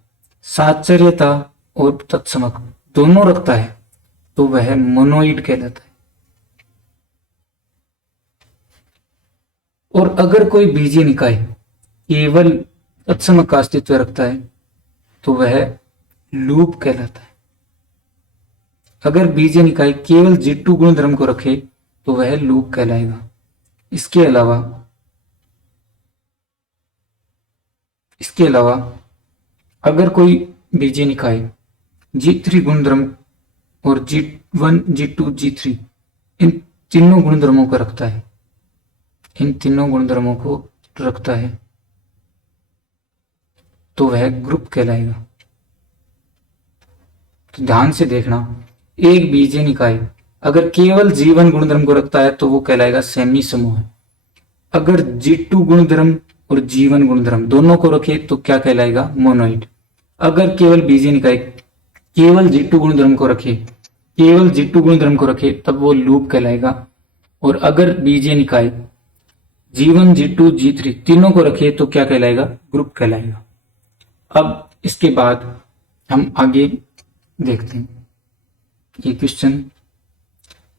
साचर्यता और तत्समक दोनों रखता है तो वह मोनोइड कहलाता है। और अगर कोई बीजीय निकाय केवल तत्समक का अस्तित्व रखता है तो वह लूप कहलाता है। अगर बीजीय निकाय केवल G2 गुणधर्म को रखे तो वह लूप कहलाएगा। इसके अलावा अगर कोई बीजीय निकाय G3 गुणधर्म और G1, G2, G3 इन तीनों गुणधर्मों को रखता है, तो वह ग्रुप कहलाएगा। तो ध्यान से देखना, एक बीजीय निकाय अगर केवल G1 गुणधर्म को रखता है तो वो कहलाएगा सेमी समूह। अगर G2 गुणधर्म और G1 गुणधर्म दोनों को रखे तो क्या कहलाएगा? मोनोइड। अगर केवल बीजीय निकाय केवल G2 गुणधर्म को रखे तब वो लूप कहलाएगा। और अगर बीजीय निकाय G1, G2, G3 तीनों को रखे तो क्या कहलाएगा? ग्रुप कहलाएगा। अब इसके बाद हम आगे देखते हैं ये क्वेश्चन।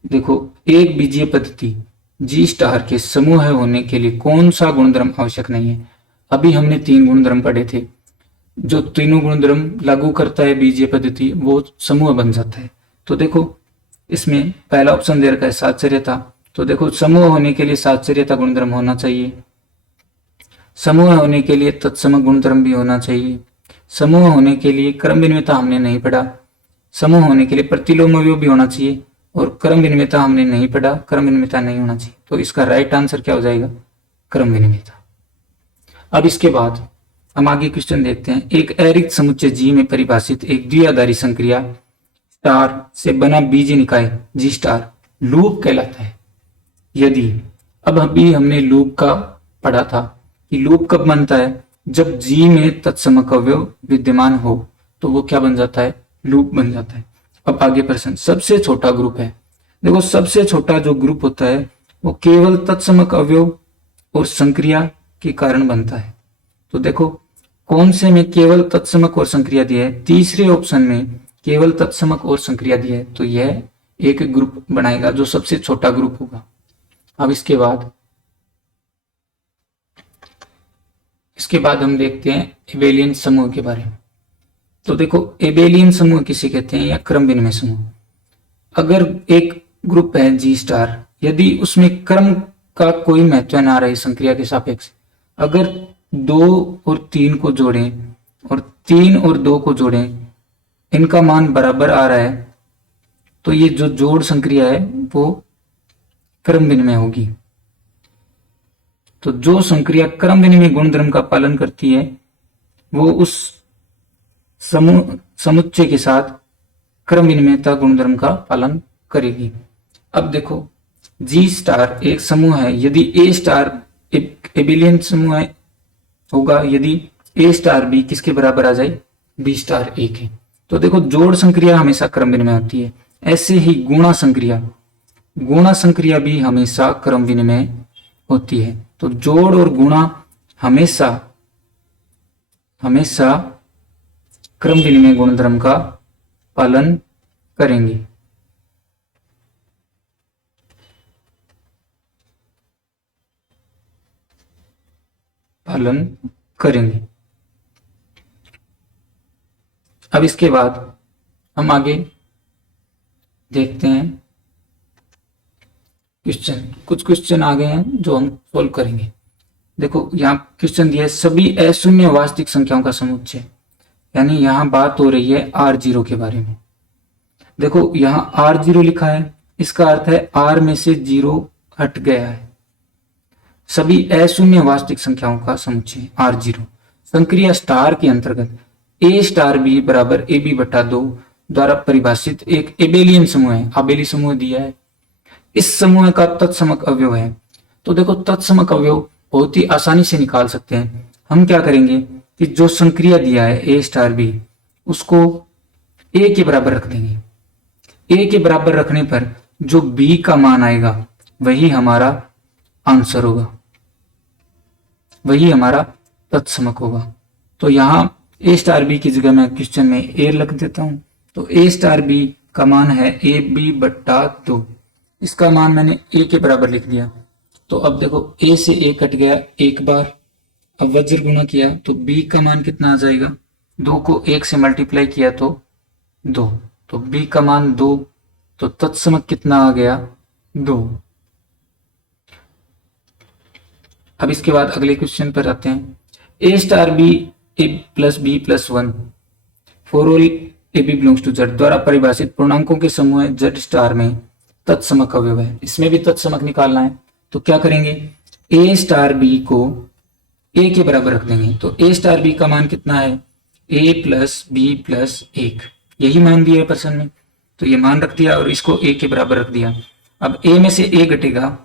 देखो, एक बीजीय पद्धति जी स्टार के समूह होने के लिए कौन सा गुणधर्म आवश्यक नहीं है? अभी हमने 3 गुणधर्म पढ़े थे। जो तीनों गुणधर्म लागू करता है बीजीय पद्धति वो समूह बन जाता है। तो देखो इसमें पहला ऑप्शन दे रखा है साचर्यता। तो देखो समूह होने के लिए साचर्यता गुणधर्म होना चाहिए, समूह होने के लिए तत्समक गुणधर्म भी होना चाहिए, समूह होने के लिए क्रम विनिमयता हमने नहीं पढ़ा, समूह होने के लिए प्रतिलोम अवयव भी होना चाहिए, और क्रम विनिमयता हमने नहीं पढ़ा, क्रम विनिमयता नहीं होना चाहिए। तो इसका राइट आंसर क्या हो जाएगा? क्रम विनिमयता। अब इसके बाद हम आगे क्वेश्चन देखते हैं। एक अरिक्त समुच्चय जी में परिभाषित एक द्विआधारी संक्रिया स्टार से बना बीजीय निकाय जी स्टार लूप कहलाता है। यदि, अब अभी हमने लूप का पढ़ा था कि लूप कब बनता है? जब जी में तत्समक अवयव विद्यमान हो तो वो क्या बन जाता है? लूप बन जाता है। अब आगे प्रश्न, सबसे छोटा ग्रुप है। देखो सबसे छोटा जो ग्रुप होता है वो केवल तत्समक अवयव और संक्रिया के कारण बनता है। तो देखो कौन से में केवल तत्समक और संक्रिया दिया है? तीसरे ऑप्शन में केवल तत्समक और संक्रिया दिया है, तो यह एक ग्रुप बनाएगा जो सबसे छोटा ग्रुप होगा। अब इसके बाद हम देखते हैं एबेलियन समूह के बारे में। तो देखो एबेलियन समूह किसे कहते हैं, या क्रम विनिमय समूह। अगर एक ग्रुप है जी स्टार, यदि उसमें क्रम का कोई महत्व ना रहे संक्रिया के सापेक्ष, अगर 2 और 3 को जोड़ें और 3 और 2 को जोड़ें, इनका मान बराबर आ रहा है, तो ये जो जोड़ संक्रिया है वो क्रम विनिमय होगी। तो जो संक्रिया क्रम विनिमय गुणधर्म का पालन करती है वो उस समुच्चय के साथ क्रम विनिमयता गुणधर्म का पालन करेगी। अब देखो जी स्टार एक समूह है, यदि ए स्टार एक एबिलियन समूह है होगा, यदि ए स्टार बी किसके बराबर आ जाए, बी स्टार ए के। तो देखो जोड़ संक्रिया हमेशा क्रम विनिमय होती है, ऐसे ही गुणा संक्रिया भी हमेशा क्रम विनिमय होती है। तो जोड़ और गुणा हमेशा क्रम विनिमय गुणधर्म का पालन करेंगे। अब इसके बाद हम आगे देखते हैं क्वेश्चन। कुछ क्वेश्चन आ गए हैं जो हम सोल्व करेंगे। देखो यहाँ क्वेश्चन दिया है, सभी अशून्य वास्तविक संख्याओं का समुच्चय, यानी यहाँ बात हो रही है R0 के बारे में। देखो यहाँ R0 लिखा है, इसका अर्थ है R में से 0 हट गया है। सभी अशून्य वास्तविक संख्याओं का समुच्चय R0 संक्रिया स्टार के अंतर्गत A स्टार बी बराबर AB बटा 2 द्वारा परिभाषित एक एबेलियन समूह है। आबेली समूह दिया है, इस समूह का तत्समक अवयव है। तो देखो तत्समक अवयव बहुत ही आसानी से निकाल सकते हैं। हम क्या करेंगे कि जो संक्रिया दिया है A स्टार बी, उसको A के बराबर रख देंगे। A के बराबर रखने पर जो B का मान आएगा वही हमारा आंसर होगा, वही हमारा तत्समक होगा। तो यहाँ A स्टार बी की जगह मैं क्वेश्चन में A लिख देता हूं। तो A स्टार बी का मान है AB बट्टा 2, इसका मान मैंने A के बराबर लिख दिया। तो अब देखो A से A कट गया एक बार, अब वज्र गुणा किया तो B का मान कितना आ जाएगा, 2 को 1 से मल्टीप्लाई किया तो 2, तो B का मान 2, तो तत्समक कितना आ गया 2। अब इसके बाद अगले क्वेश्चन पर आते हैं। A star B A plus B plus 1 for all A B belongs to Z द्वारा परिभाषित पूर्णांकों के समूह जेड स्टार में तत्समक अवयव है। इसमें भी तत्समक निकालना है, तो क्या करेंगे, A स्टार बी को A के बराबर रख देंगे। तो A स्टार बी का मान कितना है, A प्लस बी प्लस 1, यही मान दिया है प्रश्न में, तो ये मान रख दिया और इसको A के बराबर रख दिया। अब A में से A घटेगा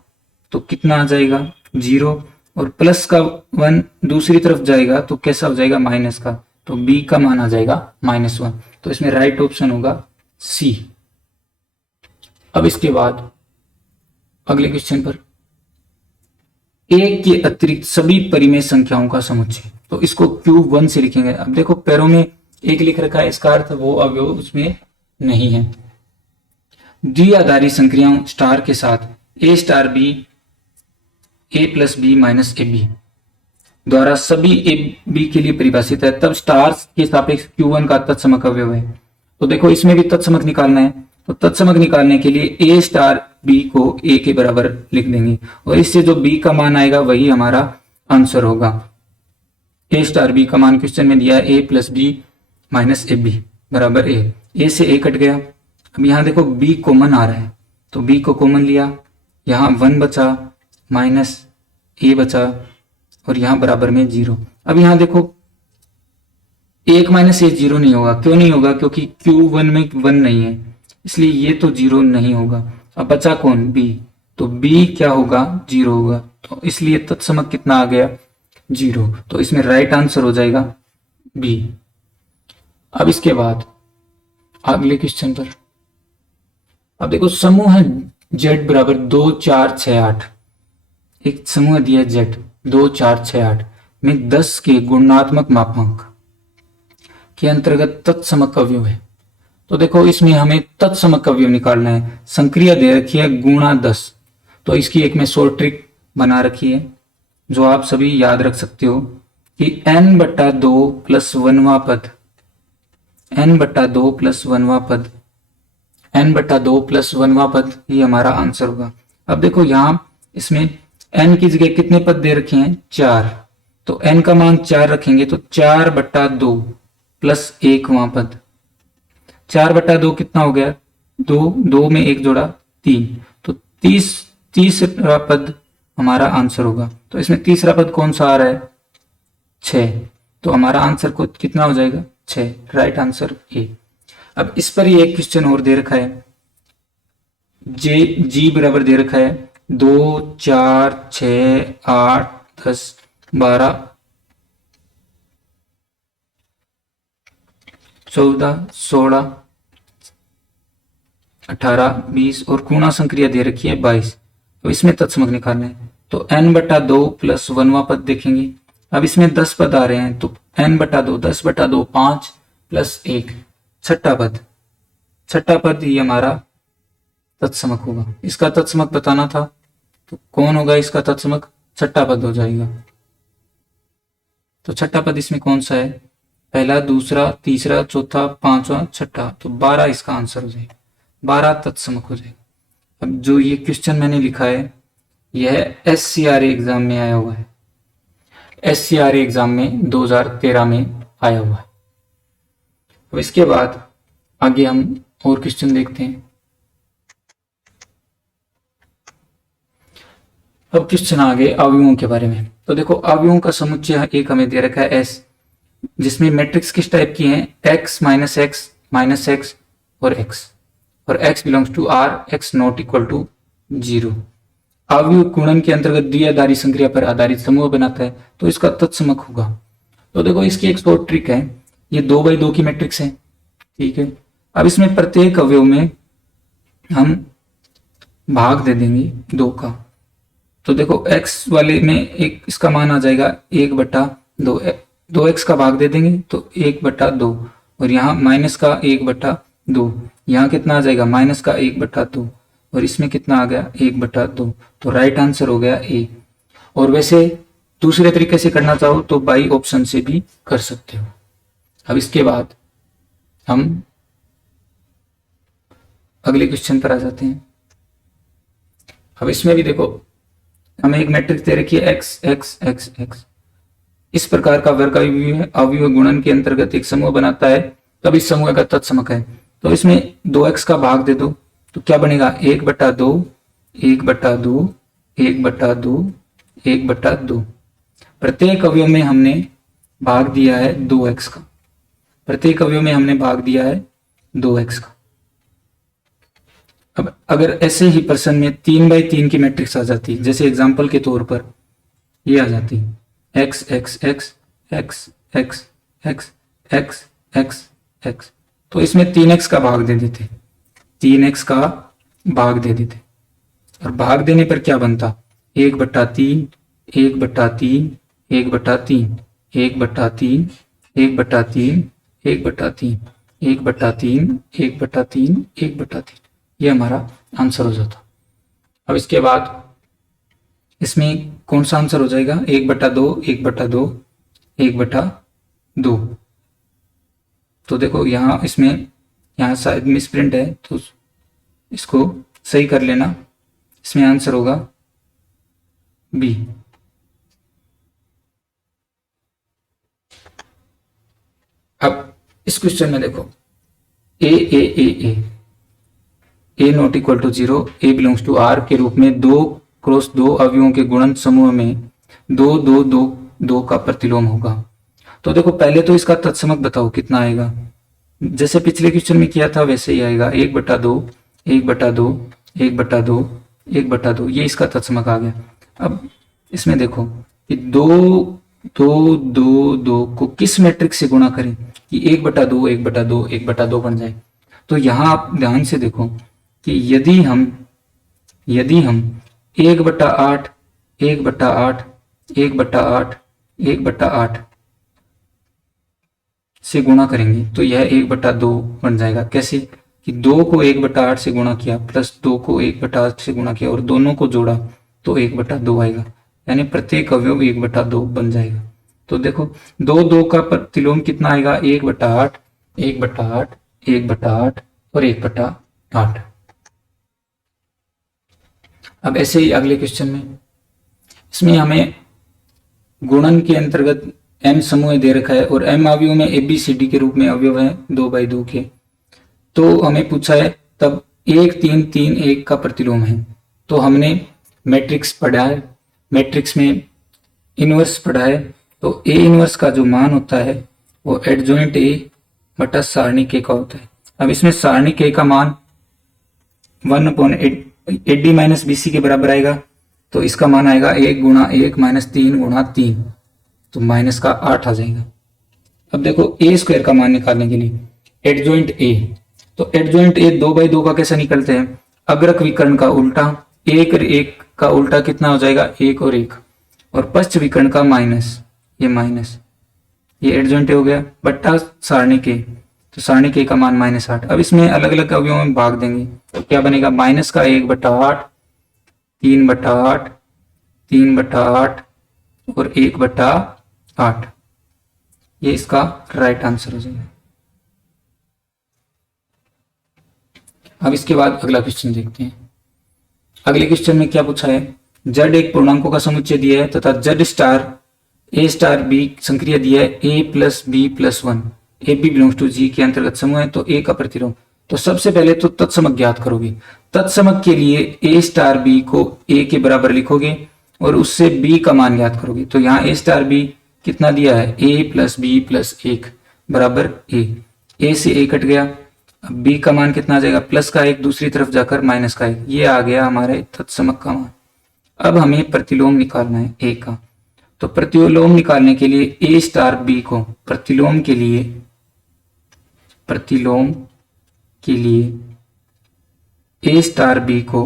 तो कितना आ जाएगा 0, और प्लस का 1 दूसरी तरफ जाएगा तो कैसा हो जाएगा माइनस का, तो B का मान आ जाएगा -1। तो इसमें राइट ऑप्शन होगा C। अब इसके बाद अगले क्वेश्चन पर, एक के अतिरिक्त सभी परिमेय संख्याओं का समुच्चय, तो इसको Q1 से लिखेंगे। अब देखो पैरों में एक लिख रखा है, इसका अर्थ वो अवयव उसमें नहीं है। द्विआधारी संक्रियाओं स्टार के साथ A star B A plus B minus A B द्वारा सभी ए बी के लिए परिभाषित है, तब स्टार के सापेक्ष Q1 का तत्समक अवयव है। तो देखो इसमें भी तत्समक निकालना है, तो तत्समक निकालने के लिए A स्टार B को A के बराबर लिख देंगे और इससे जो B का मान आएगा वही हमारा आंसर होगा। A स्टार B का मान क्वेश्चन में दिया है A plus B minus A B बराबर A से A कट गया। अब यहाँ देखो B कॉमन आ रहा है, तो B को कॉमन लिया, यहाँ 1 बचा माइनस A बचा और यहाँ बराबर में 0। अब यहाँ देखो 1 माइनस A 0 नहीं होगा, क्यों नहीं होगा, क्योंकि Q1 में 1 नहीं है, इसलिए ये तो 0 नहीं होगा। अब बचा कौन, B, तो B क्या होगा 0 होगा, तो इसलिए तत्समक कितना आ गया 0। तो इसमें राइट आंसर हो जाएगा B। अब इसके बाद अगले क्वेश्चन पर, अब देखो समूह है Z बराबर 2 4 6 8, एक समूह दिया Z 2 4 6 8 में 10 के गुणात्मक मापांक के अंतर्गत तत्समक अवयव है। तो देखो इसमें हमें तत्समक अवयव निकालना है। संक्रिया दे रखी है गुणा 10, तो इसकी एक मैं शॉर्ट ट्रिक बना रखी है जो आप सभी याद रख सकते हो कि n बटा 2 प्लस 1वां पद, n बटा 2 प्लस 1वां पद, n बटा 2 प्लस 1वां पद ही हमारा आंसर होगा। अब देखो यहां इसमें n की जगह कितने पद दे रखे हैं 4, तो n का मान 4 रखेंगे तो 4 बटा 2 प्लस 1वां पद, 4 बटा 2 कितना हो गया 2, 2 में 1 जोड़ा 3, तो 30वां पद हमारा आंसर होगा। तो इसमें तीसरा पद कौन सा आ रहा है 6, तो हमारा आंसर को कितना हो जाएगा 6, राइट आंसर ए। अब इस पर ही एक क्वेश्चन और दे रखा है, जी बराबर दे रखा है 2 4 6 8 10 12 14 16 18 20 और पूर्णा संक्रिया दे रखी है 22। तो इसमें तत्समक निकालना है, तो n बटा 2 प्लस 1वां पद देखेंगे। अब इसमें 10 पद आ रहे हैं, तो n बटा 2 10 बटा 2 5 प्लस 1 छठा पद ही हमारा तत्समक होगा। इसका तत्समक बताना था, तो कौन होगा इसका तत्समक? छठा पद हो जाएगा। तो छठा पद इसमें कौन सा है? पहला, दूसरा, तीसरा, चौथा, पांचवा, छठा, तो 12 इसका आंसर हो जाएगा, 12 तत्समक हो जाएगा। अब जो ये क्वेश्चन मैंने लिखा है यह SCRA एग्जाम में आया हुआ है, SCRA एग्जाम में 2013 में आया हुआ है। अब इसके बाद आगे हम और क्वेश्चन देखते हैं। अब क्वेश्चन आगे अवयवों के बारे में। तो देखो अवयवों का समुच्चय एक हमें दे रखा है S, जिसमें मैट्रिक्स किस टाइप की है? x minus X minus X और x, और x बिलोंग्स टू R, x not equal to 0। अवयव गुणन के अंतर्गत द्विआधारी संक्रिया पर आधारित समूह बनाता है, तो इसका तत्समक होगा। तो देखो इसकी एक शॉर्ट ट्रिक है, ये 2x2 की मैट्रिक्स है, ठीक है। अब इसमें प्रत्येक अवयव में हम भाग दे देंगे 2 का। तो देखो x वाले में एक इसका मान आ जाएगा 1/2, 2x का भाग दे देंगे तो 1/2, और यहाँ माइनस का 1/2, यहाँ कितना आ जाएगा? माइनस का 1/2, और इसमें कितना आ गया? 1/2। तो राइट आंसर हो गया ए। और वैसे दूसरे तरीके से करना चाहो तो बाई ऑप्शन से भी कर सकते हो। अब इसके बाद हम अगले क्वेश्चन पर आ जाते हैं। अब इसमें भी देखो हमें एक मैट्रिक्स दे रखी है x x x x। इस प्रकार का वर्ग अवयव गुणन के अंतर्गत एक समूह बनाता है, तब इस समूह का तत्समक है। तो इसमें 2x का भाग दे दो तो क्या बनेगा? 1/2 1/2 1/2 1/2। प्रत्येक अवयव में हमने भाग दिया है 2x का, प्रत्येक अवयव में हमने भाग दिया है 2x का। अब अगर ऐसे ही प्रश्न में 3x3 की मैट्रिक्स आ जाती, जैसे एग्जांपल के तौर पर ये आ जाती x x x x x x x x x, तो इसमें 3x का भाग दे देते, 3x का भाग दे देते, और भाग देने पर क्या बनता? 1/3 1/3 1/3 1/3 1/3 1/3 1/3 1/3 1/3, ये हमारा आंसर हो जाता। अब इसके बाद इसमें कौन सा आंसर हो जाएगा? 1/2 1/2 1/2। तो देखो यहाँ इसमें यहाँ शायद मिसप्रिंट है, तो इसको सही कर लेना। इसमें आंसर होगा बी। अब इस क्वेश्चन में देखो A not equal to 0, A belongs to R के रूप में 2x2 अवयवों के गुणन समूह में 2 2 2 2 का प्रतिलोम होगा। तो देखो पहले तो इसका तत्समक बताओ कितना आएगा। जैसे पिछले क्वेश्चन में किया था वैसे ही आएगा, 1/2 1/2 1/2 1/2, ये इसका तत्समक आ गया। अब इसमें देखो कि 2 2 2 2 को किस मैट्रिक्स से गुणा करें कि 1/2 1/2 1/2 बन जाए। तो यहाँ आप ध्यान से देखो कि यदि हम 1/8 1/8 1/8 1/8 से गुणा करेंगे तो यह 1/2 बन जाएगा। कैसे? कि 2 को 1/8 से गुणा किया प्लस 2 को 1/8 से गुणा किया और दोनों को जोड़ा तो 1/2 आएगा, यानी प्रत्येक अवयव 1/2 बन जाएगा। तो देखो 2 2 का प्रतिलोम कितना आएगा? 1/8 1/8 1/8 और 1/8। अब ऐसे ही अगले क्वेश्चन में, इसमें हमें गुणन के अंतर्गत m समूह दे रखा है और m अवयव में ABCD के रूप में अवयव है 2x2 के। तो हमें पूछा है तब 1 3 3 1 का प्रतिलोम है। तो हमने मैट्रिक्स पढ़ा है, मैट्रिक्स में इनवर्स पढ़ा है, तो ए इनवर्स का जो मान होता है वो एडजॉइंट ए बटा सारणी के का होता है। अब इसमें सारणी के का मान 1/8d माइनस बीसी के बराबर आएगा, तो इसका मान आएगा 1 × 1 माइनस 3 × 3, तो माइनस का 8 आ जाएगा। अब देखो ए स्क्वायर का मान निकालने के लिए एडजॉइंट ए, तो एडजॉइंट ए 2/2 का कैसे निकलते हैं, अग्रक विकर्ण का उल्टा, 1 और 1 का उल्टा कितना हो जाएगा 1 और 1, और पश्च विकर्ण का माइनस, ये माइनस, ये एडजॉइंट हो गया बट्टा सारणी के, तो सारणी के का मान -8। अब इसमें अलग अलग अवयवों में भाग देंगे तो क्या बनेगा, माइनस का 1/8, 3/8, 3/8 और 1/8, ये इसका राइट आंसर हो जाएगा। अब इसके बाद अगला क्वेश्चन देखते हैं। अगले क्वेश्चन में क्या पूछा है, z एक पूर्णांकों का समुच्चय दिया है तथा z star a star b संक्रिय दिया है a plus b plus 1, A B belongs to G के अंतर्गत समूह है, तो ए का प्रतिलोम। तो सबसे पहले तो तत्समक ज्ञात करोगे। तत्समक के लिए ए स्टार बी को ए के बराबर लिखोगे और उससे बी का मान ज्ञात करोगे। तो यहाँ ए स्टार बी कितना दिया है, ए प्लस बी प्लस 1 बराबर ए से ए कट गया। अब बी का मान कितना आ जाएगा, प्लस का 1 दूसरी तरफ जाकर माइनस का 1, ये आ गया हमारे तत्समक का मान। अब हमें प्रतिलोम निकालना है ए का, तो प्रतिलोम निकालने के लिए ए स्टार बी को प्रतिलोम के लिए ए स्टार बी को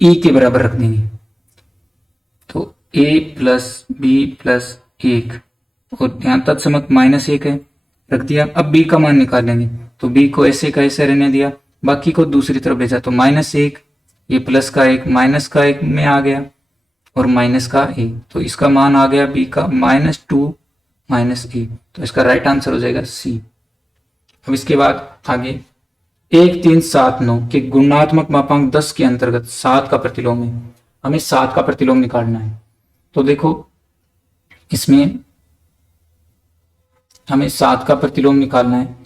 ई के बराबर रख देंगे। तो ए प्लस बी प्लस 1 और यहाँ तत्समक -1 है, रख दिया। अब बी का मान निकालेंगे, तो बी को ऐसे का ऐसे रहने दिया, बाकी को दूसरी तरफ भेजा, तो -1, ये प्लस का 1 माइनस का 1 में आ गया और माइनस का 1, तो इसका मान आ गया बी का -2 -1, तो इसका राइट आंसर हो जाएगा सी। अब इसके बाद आगे 1 3 7 9 के गुणात्मक मापांक 10 के अंतर्गत 7 का प्रतिलोम है, हमें 7 का प्रतिलोम निकालना है। तो देखो इसमें हमें 7 का प्रतिलोम निकालना है,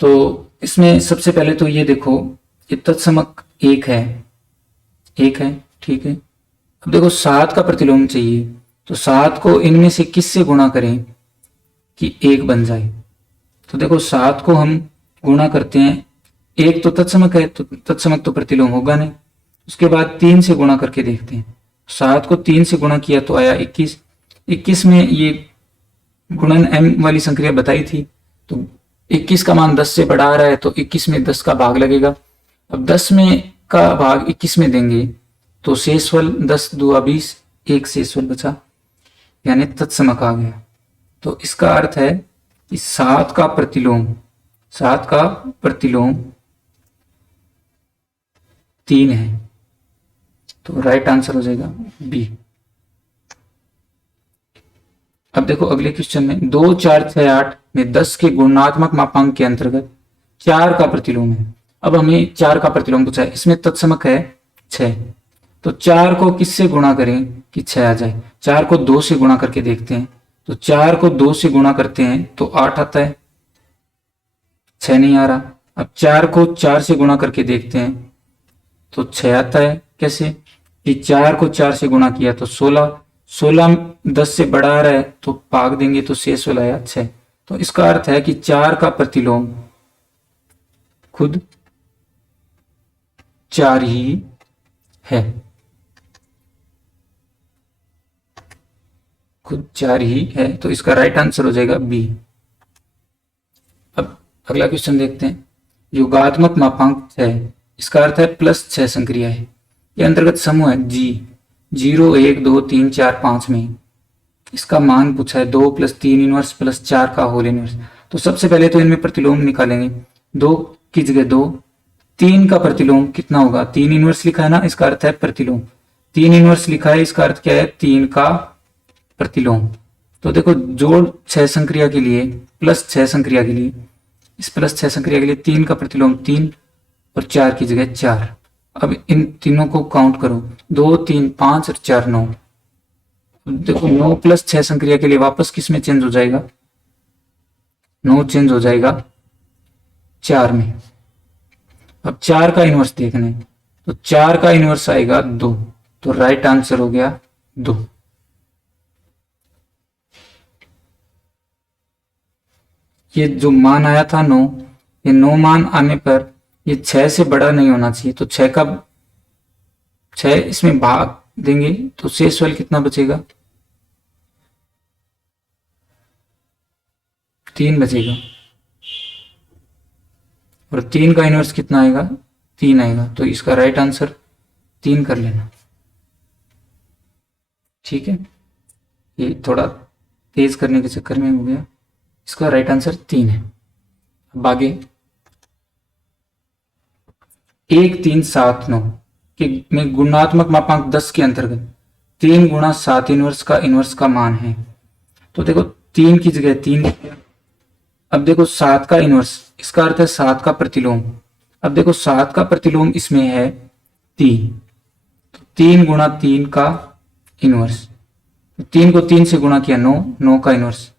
तो इसमें सबसे पहले तो ये देखो ये तत्समक 1 है, ठीक है। अब देखो 7 का प्रतिलोम चाहिए, तो 7 को इनमें से किससे गुणा करें कि 1 बन जाए। तो देखो 7 को हम गुणा करते हैं, 1 तो तत्समक है, तो तत्समक तो प्रतिलोम होगा नहीं। उसके बाद 3 से गुणा करके देखते हैं, 7 को 3 से गुणा किया तो आया 21। 21 में ये गुणन m वाली संक्रिया बताई थी, तो 21 का मान 10 से बड़ा आ रहा है, तो 21 में 10 का भाग लगेगा। अब 10 में का भाग 21 में देंगे तो शेषफल 10 दूआ 20, 1 शेषफल बचा, यानी तत्समक आ गया। तो इसका अर्थ है कि 7 का प्रतिलोम 3 है, तो राइट आंसर हो जाएगा बी। अब देखो अगले क्वेश्चन में 2 4 6 8 में 10 के गुणात्मक मापांक के अंतर्गत 4 का प्रतिलोम है। अब हमें 4 का प्रतिलोम पूछा है, इसमें तत्समक है 6, तो 4 को किससे गुणा करें कि 6 आ जाए। 4 को 2 से गुणा करके देखते हैं, तो 4 को 2 से गुणा करते हैं तो 8 आता है, 6 नहीं आ रहा। अब 4 को 4 से गुणा करके देखते हैं तो 6 आता है, कैसे कि 4 को 4 से गुणा किया तो 16, 16 10 से बड़ा आ रहा है, तो भाग देंगे तो शेषफल आया 6। तो इसका अर्थ है कि 4 का प्रतिलोम खुद 4 ही है, खुद 4 ही है, तो इसका राइट आंसर हो जाएगा बी। अब अगला क्वेश्चन देखते हैं। योगात्मक मापांक 6, इसका अर्थ है +6 संक्रिया है, ये अंतर्गत समूह है जी 0 1 2 3 4 5 में। इसका मान पूछा है 2 + 3 इनवर्स + 4 का होल इनवर्स। तो सबसे पहले तो इनमें प्रतिलोम निकालेंगे, 2 की जगह 2, 3 का प्रतिलोम कितना होगा, 3 इनवर्स लिखा है ना, इसका अर्थ है प्रतिलोम, 3 इनवर्स लिखा है, इसका अर्थ क्या है 3 का प्रतिलोम। तो देखो जोड़ 6 संक्रिया के लिए +6 संक्रिया के लिए, इस +6 संक्रिया के लिए 3 का प्रतिलोम 3 और 4 की जगह 4। अब इन तीनों को काउंट करो, 2 3 5 और 4 9। देखो 9 + 6 संक्रिया के लिए वापस किस में चेंज हो जाएगा, 9 चेंज हो जाएगा 4 में। अब 4 का इनवर्स देखना है, तो 4 का इनवर्स आएगा 2, तो राइट आंसर हो गया 2। ये जो मान आया था 9, ये 9 मान आने पर ये 6 से बड़ा नहीं होना चाहिए, तो 6 इसमें भाग देंगे तो शेषफल कितना बचेगा, 3 बचेगा। और 3 का इनवर्स कितना आएगा, 3 आएगा। तो इसका राइट आंसर 3 कर लेना। ठीक है, ये थोड़ा तेज करने के चक्कर में हो गया। इसका राइट आंसर 3 है। अब आगे 1 3 7 9 के में गुणात्मक मापांक 10 के अंतर्गत 3 गुणा 7 इनवर्स का मान है। तो देखो 3 की जगह 3, अब देखो 7 का इनवर्स, इसका अर्थ है 7 का प्रतिलोम। अब देखो 7 का प्रतिलोम इसमें है 3, तो 3 गुणा 3 का इनवर्स, 3 को 3 से गुणा किया 9, 9 का इनवर्स।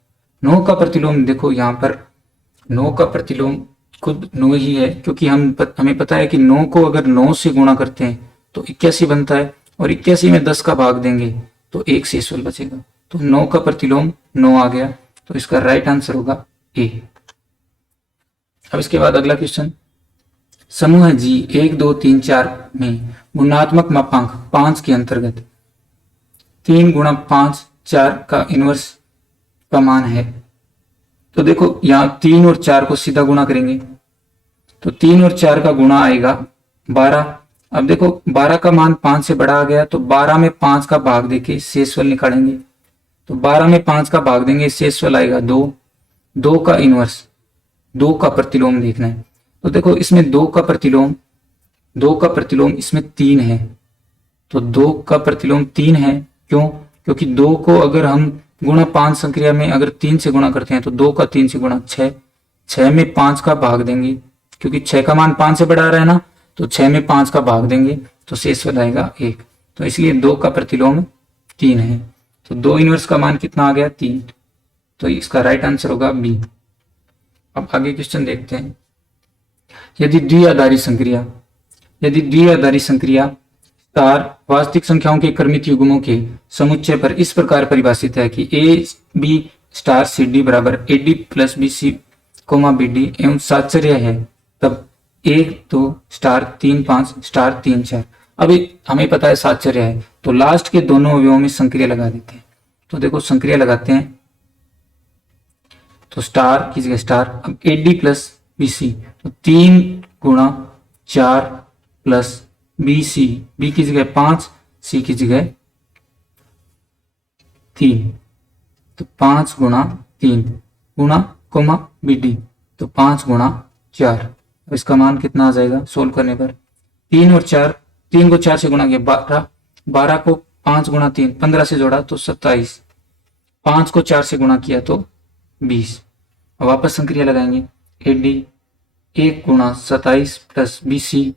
9 का प्रतिलोम देखो यहाँ पर 9 का प्रतिलोम खुद 9 ही है, क्योंकि हमें पता है कि 9 को अगर 9 से गुणा करते हैं तो 81 बनता है, और 81 में 10 का भाग देंगे तो 1 शेषफल बचेगा। तो 9 का प्रतिलोम 9 आ गया, तो इसका राइट आंसर होगा ए। अब इसके बाद अगला क्वेश्चन, समूह जी 1 2 3 4 में गुणात्मक मापांक 5 के अंतर्गत 3 गुणा 5 4 का इनवर्स का मान है। तो देखो यहां 3 और 4 को सीधा गुणा करेंगे, तो 3 और 4 का गुणा आएगा 12। अब देखो 12 का मान 5 से बड़ा आ गया, तो 12 में 5 का भाग देके शेषफल निकालेंगे। तो 12 में 5 का भाग देंगे, शेषफल आएगा 2। 2 का इनवर्स, 2 का प्रतिलोम देखना है। तो देखो इसमें 2 का प्रतिलोम इसमें 3 है, तो 2 का प्रतिलोम 3 है। क्यों? क्योंकि 2 को अगर हम गुणा 5 संक्रिया में अगर 3 से गुणा करते हैं तो 2 का 3 से गुणा 6, 6 में 5 का भाग देंगे, क्योंकि 6 का मान 5 से बड़ा आ रहा है ना, तो 6 में 5 का भाग देंगे तो शेषफल आएगा 1। तो इसलिए 2 का प्रतिलोम 3 है। तो 2 इनवर्स का मान कितना आ गया, 3। तो इसका राइट आंसर होगा बी। अब आगे क्वेश्चन देखते हैं। यदि द्विआधारी संक्रिया स्टार वास्तविक संख्याओं के क्रमित युग्मों के समुच्चय पर इस प्रकार परिभाषित है कि A B star C D बराबर A D plus B C comma B D एवं साचर्य है, तब 1 2 स्टार 3 5 स्टार 3 4। अभी हमें पता है साचर्य है, तो लास्ट के दोनों अवयवों में संक्रिया लगा देते हैं। तो देखो संक्रिया लगाते हैं, तो स्टार की जगह स्टार, अब A D plus B C, तो 3 गुणा 4 प्लस बी सी, बी की जगह 5, सी की जगह 3, तो 5 गुणा 3 गुणा कोमा बी डी, तो 5 गुणा 4। अब इसका मान कितना आ जाएगा सोल्व करने पर, 3 और 4, 3 को 4 से गुणा किया 12, 12 को 5 गुणा 3 15 से जोड़ा तो 27, 5 को 4 से गुणा किया तो 20। अब वापस संक्रिया लगाएंगे, ए डी 1 गुणा 27 प्लस बी सी,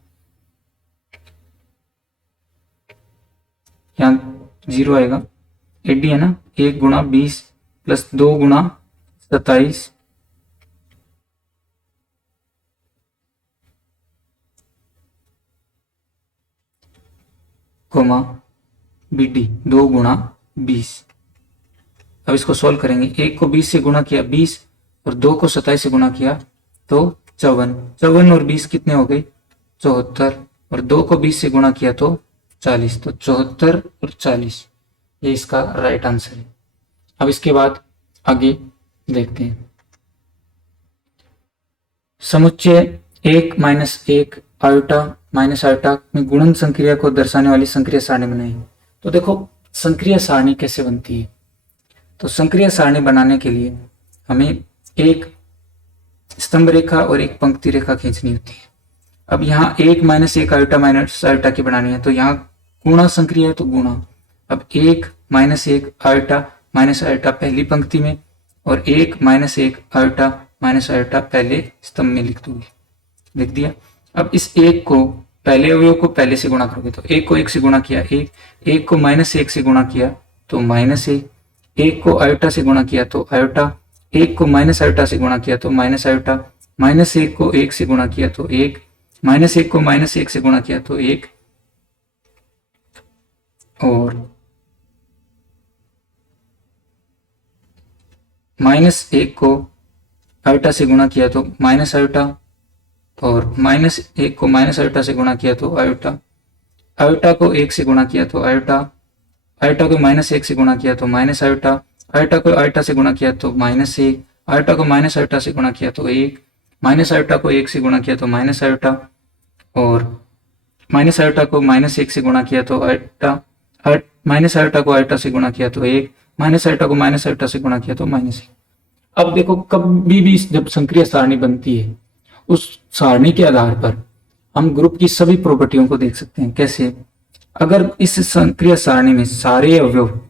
यहाँ 0 आएगा, ए डी है ना, 1 गुणा 20 प्लस 2 गुणा 27 कोमा बी डी 2 गुणा 20। अब इसको सोल्व करेंगे, 1 को 20 से गुणा किया 20 और 2 को 27 से गुणा किया तो 54, 54 और 20 कितने हो गए 74, और 2 को 20 से गुणा किया तो 40, तो 74 और 40 ये इसका राइट आंसर है। अब इसके बाद आगे देखते हैं, समुच्चय 1 माइनस 1 आयोटा माइनस आयोटा में गुणन संक्रिया को दर्शाने वाली संक्रिया सारणी बनाई। तो देखो संक्रिया सारणी कैसे बनती है, तो संक्रिया सारणी बनाने के लिए हमें एक स्तंभ रेखा और एक पंक्ति रेखा खींचनी होती है। अब यहाँ 1 माइनस 1 आयोटा माइनस आयोटा की बनानी है, तो यहाँ गुणा संक्रिया है तो गुणा। अब 1 माइनस 1 आयोटा माइनस आयोटा पहली पंक्ति में और 1 माइनस 1 आयोटा माइनस आयोटा पहले स्तंभ में लिख दूंगी, लिख दिया। अब इस 1 को पहले अवयव को पहले से गुणा करोगे, तो 1 को 1 से गुणा किया 1, 1 को माइनस 1 से गुणा किया तो माइनस 1, 1 को आयोटा से गुणा किया तो आयोटा, 1 को माइनस आयोटा से गुणा किया तो माइनस आयोटा, माइनस 1 को 1 से गुणा किया तो 1, माइनस 1 को माइनस 1 से गुणा किया तो 1, और माइनस 1 को आयोटा से गुणा किया तो माइनस आयोटा, और -1 को माइनस आयोटा से गुणा किया तो आयोटा, आयोटा को 1 से गुणा किया तो आयोटा, आयोटा को -1 से गुणा किया तो माइनस आयोटा, आयोटा को आयोटा से गुणा किया तो -1, आयोटा को माइनस आयोटा से गुणा किया तो 1, माइनस आयोटा को 1 से गुणा किया तो माइनस आयोटा, और माइनस आयोटा को -1 से गुणा किया तो आयोटा, माइनस आयोटा को आयोटा से गुणा किया तो 1, माइनस आयोटा को माइनस आयोटा से गुणा किया तो -1। अब देखो कभी भी जब संक्रिय सारणी बनती है, उस सारणी के आधार पर हम ग्रुप की सभी प्रॉपर्टियों को देख सकते हैं। कैसे? अगर इस संक्रिय सारणी में सारे अवयव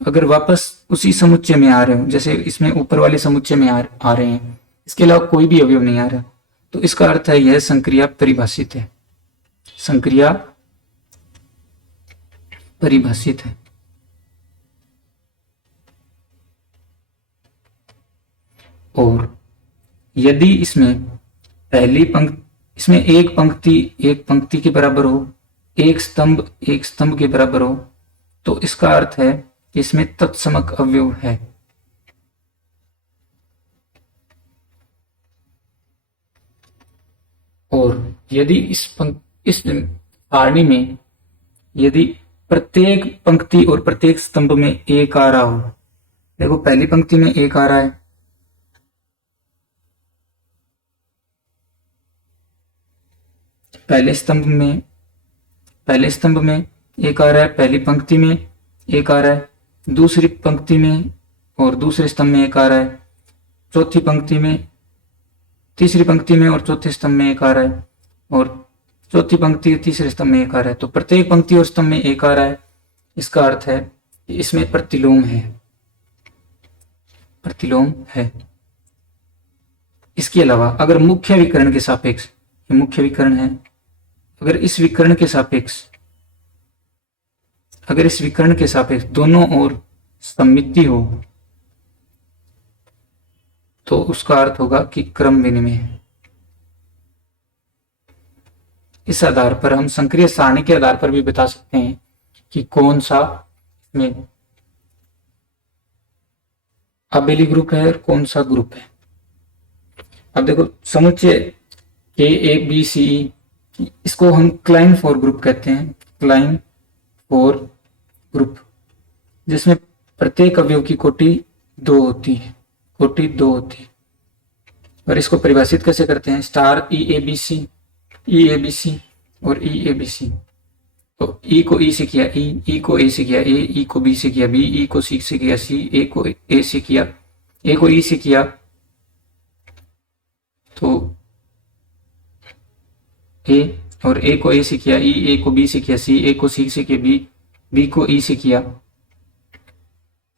अगर वापस उसी समुच्चय में आ रहे हो, जैसे इसमें ऊपर वाले समुच्चय में आ रहे हैं, इसके अलावा कोई भी अवयव नहीं आ रहा, तो इसका अर्थ है यह संक्रिया परिभाषित है, संक्रिया परिभाषित है। और यदि इसमें पहली पंक्ति, इसमें एक पंक्ति के बराबर हो, एक स्तंभ के बराबर हो, तो इसका अर्थ है कि इसमें तत्समक अवयव है। और यदि इस सारणी में यदि प्रत्येक पंक्ति और प्रत्येक स्तंभ में एक आ रहा हो, देखो पहली पंक्ति में एक आ रहा है, पहले स्तंभ में एक आ रहा है, पहली पंक्ति में एक आ रहा है, दूसरी पंक्ति में और दूसरे स्तंभ में एक आ रहा है, चौथी पंक्ति में, तीसरी पंक्ति में और चौथे स्तंभ में एक आ रहा है, और चौथी पंक्ति और तीसरे स्तंभ में एक आ रहा है। तो प्रत्येक पंक्ति और स्तंभ में एक आ रहा है, इसका अर्थ है कि इसमें प्रतिलोम है, प्रतिलोम है। इसके अलावा अगर मुख्य विकर्ण के सापेक्ष, ये मुख्य विकर्ण है, अगर इस विकर्ण के सापेक्ष दोनों ओर सममिति हो, तो उसका अर्थ होगा कि क्रम विनिमय है। इस आधार पर हम संक्रिय सारणी के आधार पर भी बता सकते हैं कि कौन सा में अबेली ग्रुप है और कौन सा ग्रुप है। अब देखो समुच्चय के ए बी सी, इसको हम क्लाइन 4 ग्रुप कहते हैं, क्लाइन 4 ग्रुप, जिसमें प्रत्येक अवयव की कोटि 2 होती है, कोटि 2 होती है। और इसको परिभाषित कैसे करते हैं? Star E A B C और ई ए बी सी। तो ई को ई से किया ई को ए से किया ए, ई को बी से किया बी, ई को सी से किया सी, ए को ए से किया, ए को ई से किया तो ए, और ए को ए से किया ई, ए को बी से किया सी, ए को सी से किया बी, बी को ई से किया,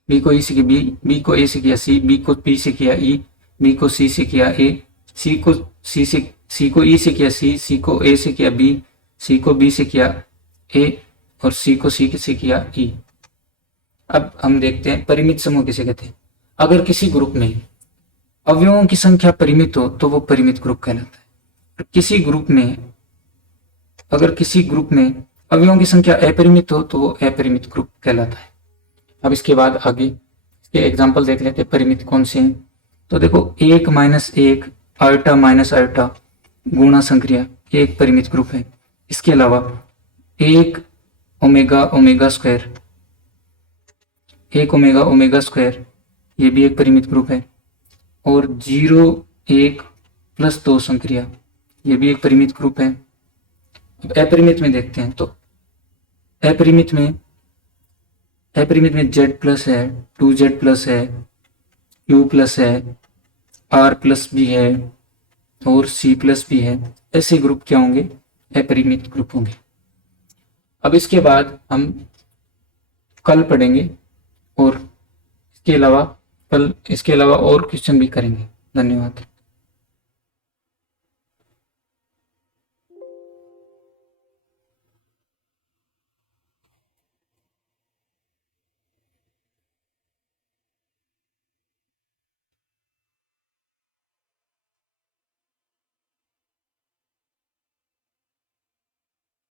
बी को ई से किया बी, बी को ए से किया सी, बी को बी से किया ई, बी को सी से किया ए, सी को ई से किया सी, सी को ए से किया बी, सी को बी से किया ए, और सी को सी से किया ई। अब हम देखते हैं परिमित समूह किसे कहते हैं। अगर किसी ग्रुप में अवयवों की संख्या परिमित हो तो वो परिमित ग्रुप कहलाता है। किसी ग्रुप में अगर किसी ग्रुप में अवयवों की संख्या अपरिमित हो तो वो अपरिमित ग्रुप कहलाता है। अब इसके बाद आगे इसके एग्जाम्पल देख लेते हैं परिमित कौन से हैं। तो देखो 1 - 1 आयोटा माइनस आयोटा गुणा संक्रिया एक परिमित ग्रुप है। इसके अलावा 1 omega omega square, 1 omega omega square, ये भी एक परिमित ग्रुप है। और 0 1 + 2 संक्रिया, ये भी एक परिमित ग्रुप है। अब अपरिमित में देखते हैं तो अपरिमित में Z+ है, 2Z+ है, Q+ है, R+ भी है और C+ भी है। ऐसे ग्रुप क्या होंगे? अपरिमित ग्रुप होंगे। अब इसके बाद हम कल पढ़ेंगे और इसके अलावा और क्वेश्चन भी करेंगे। धन्यवाद।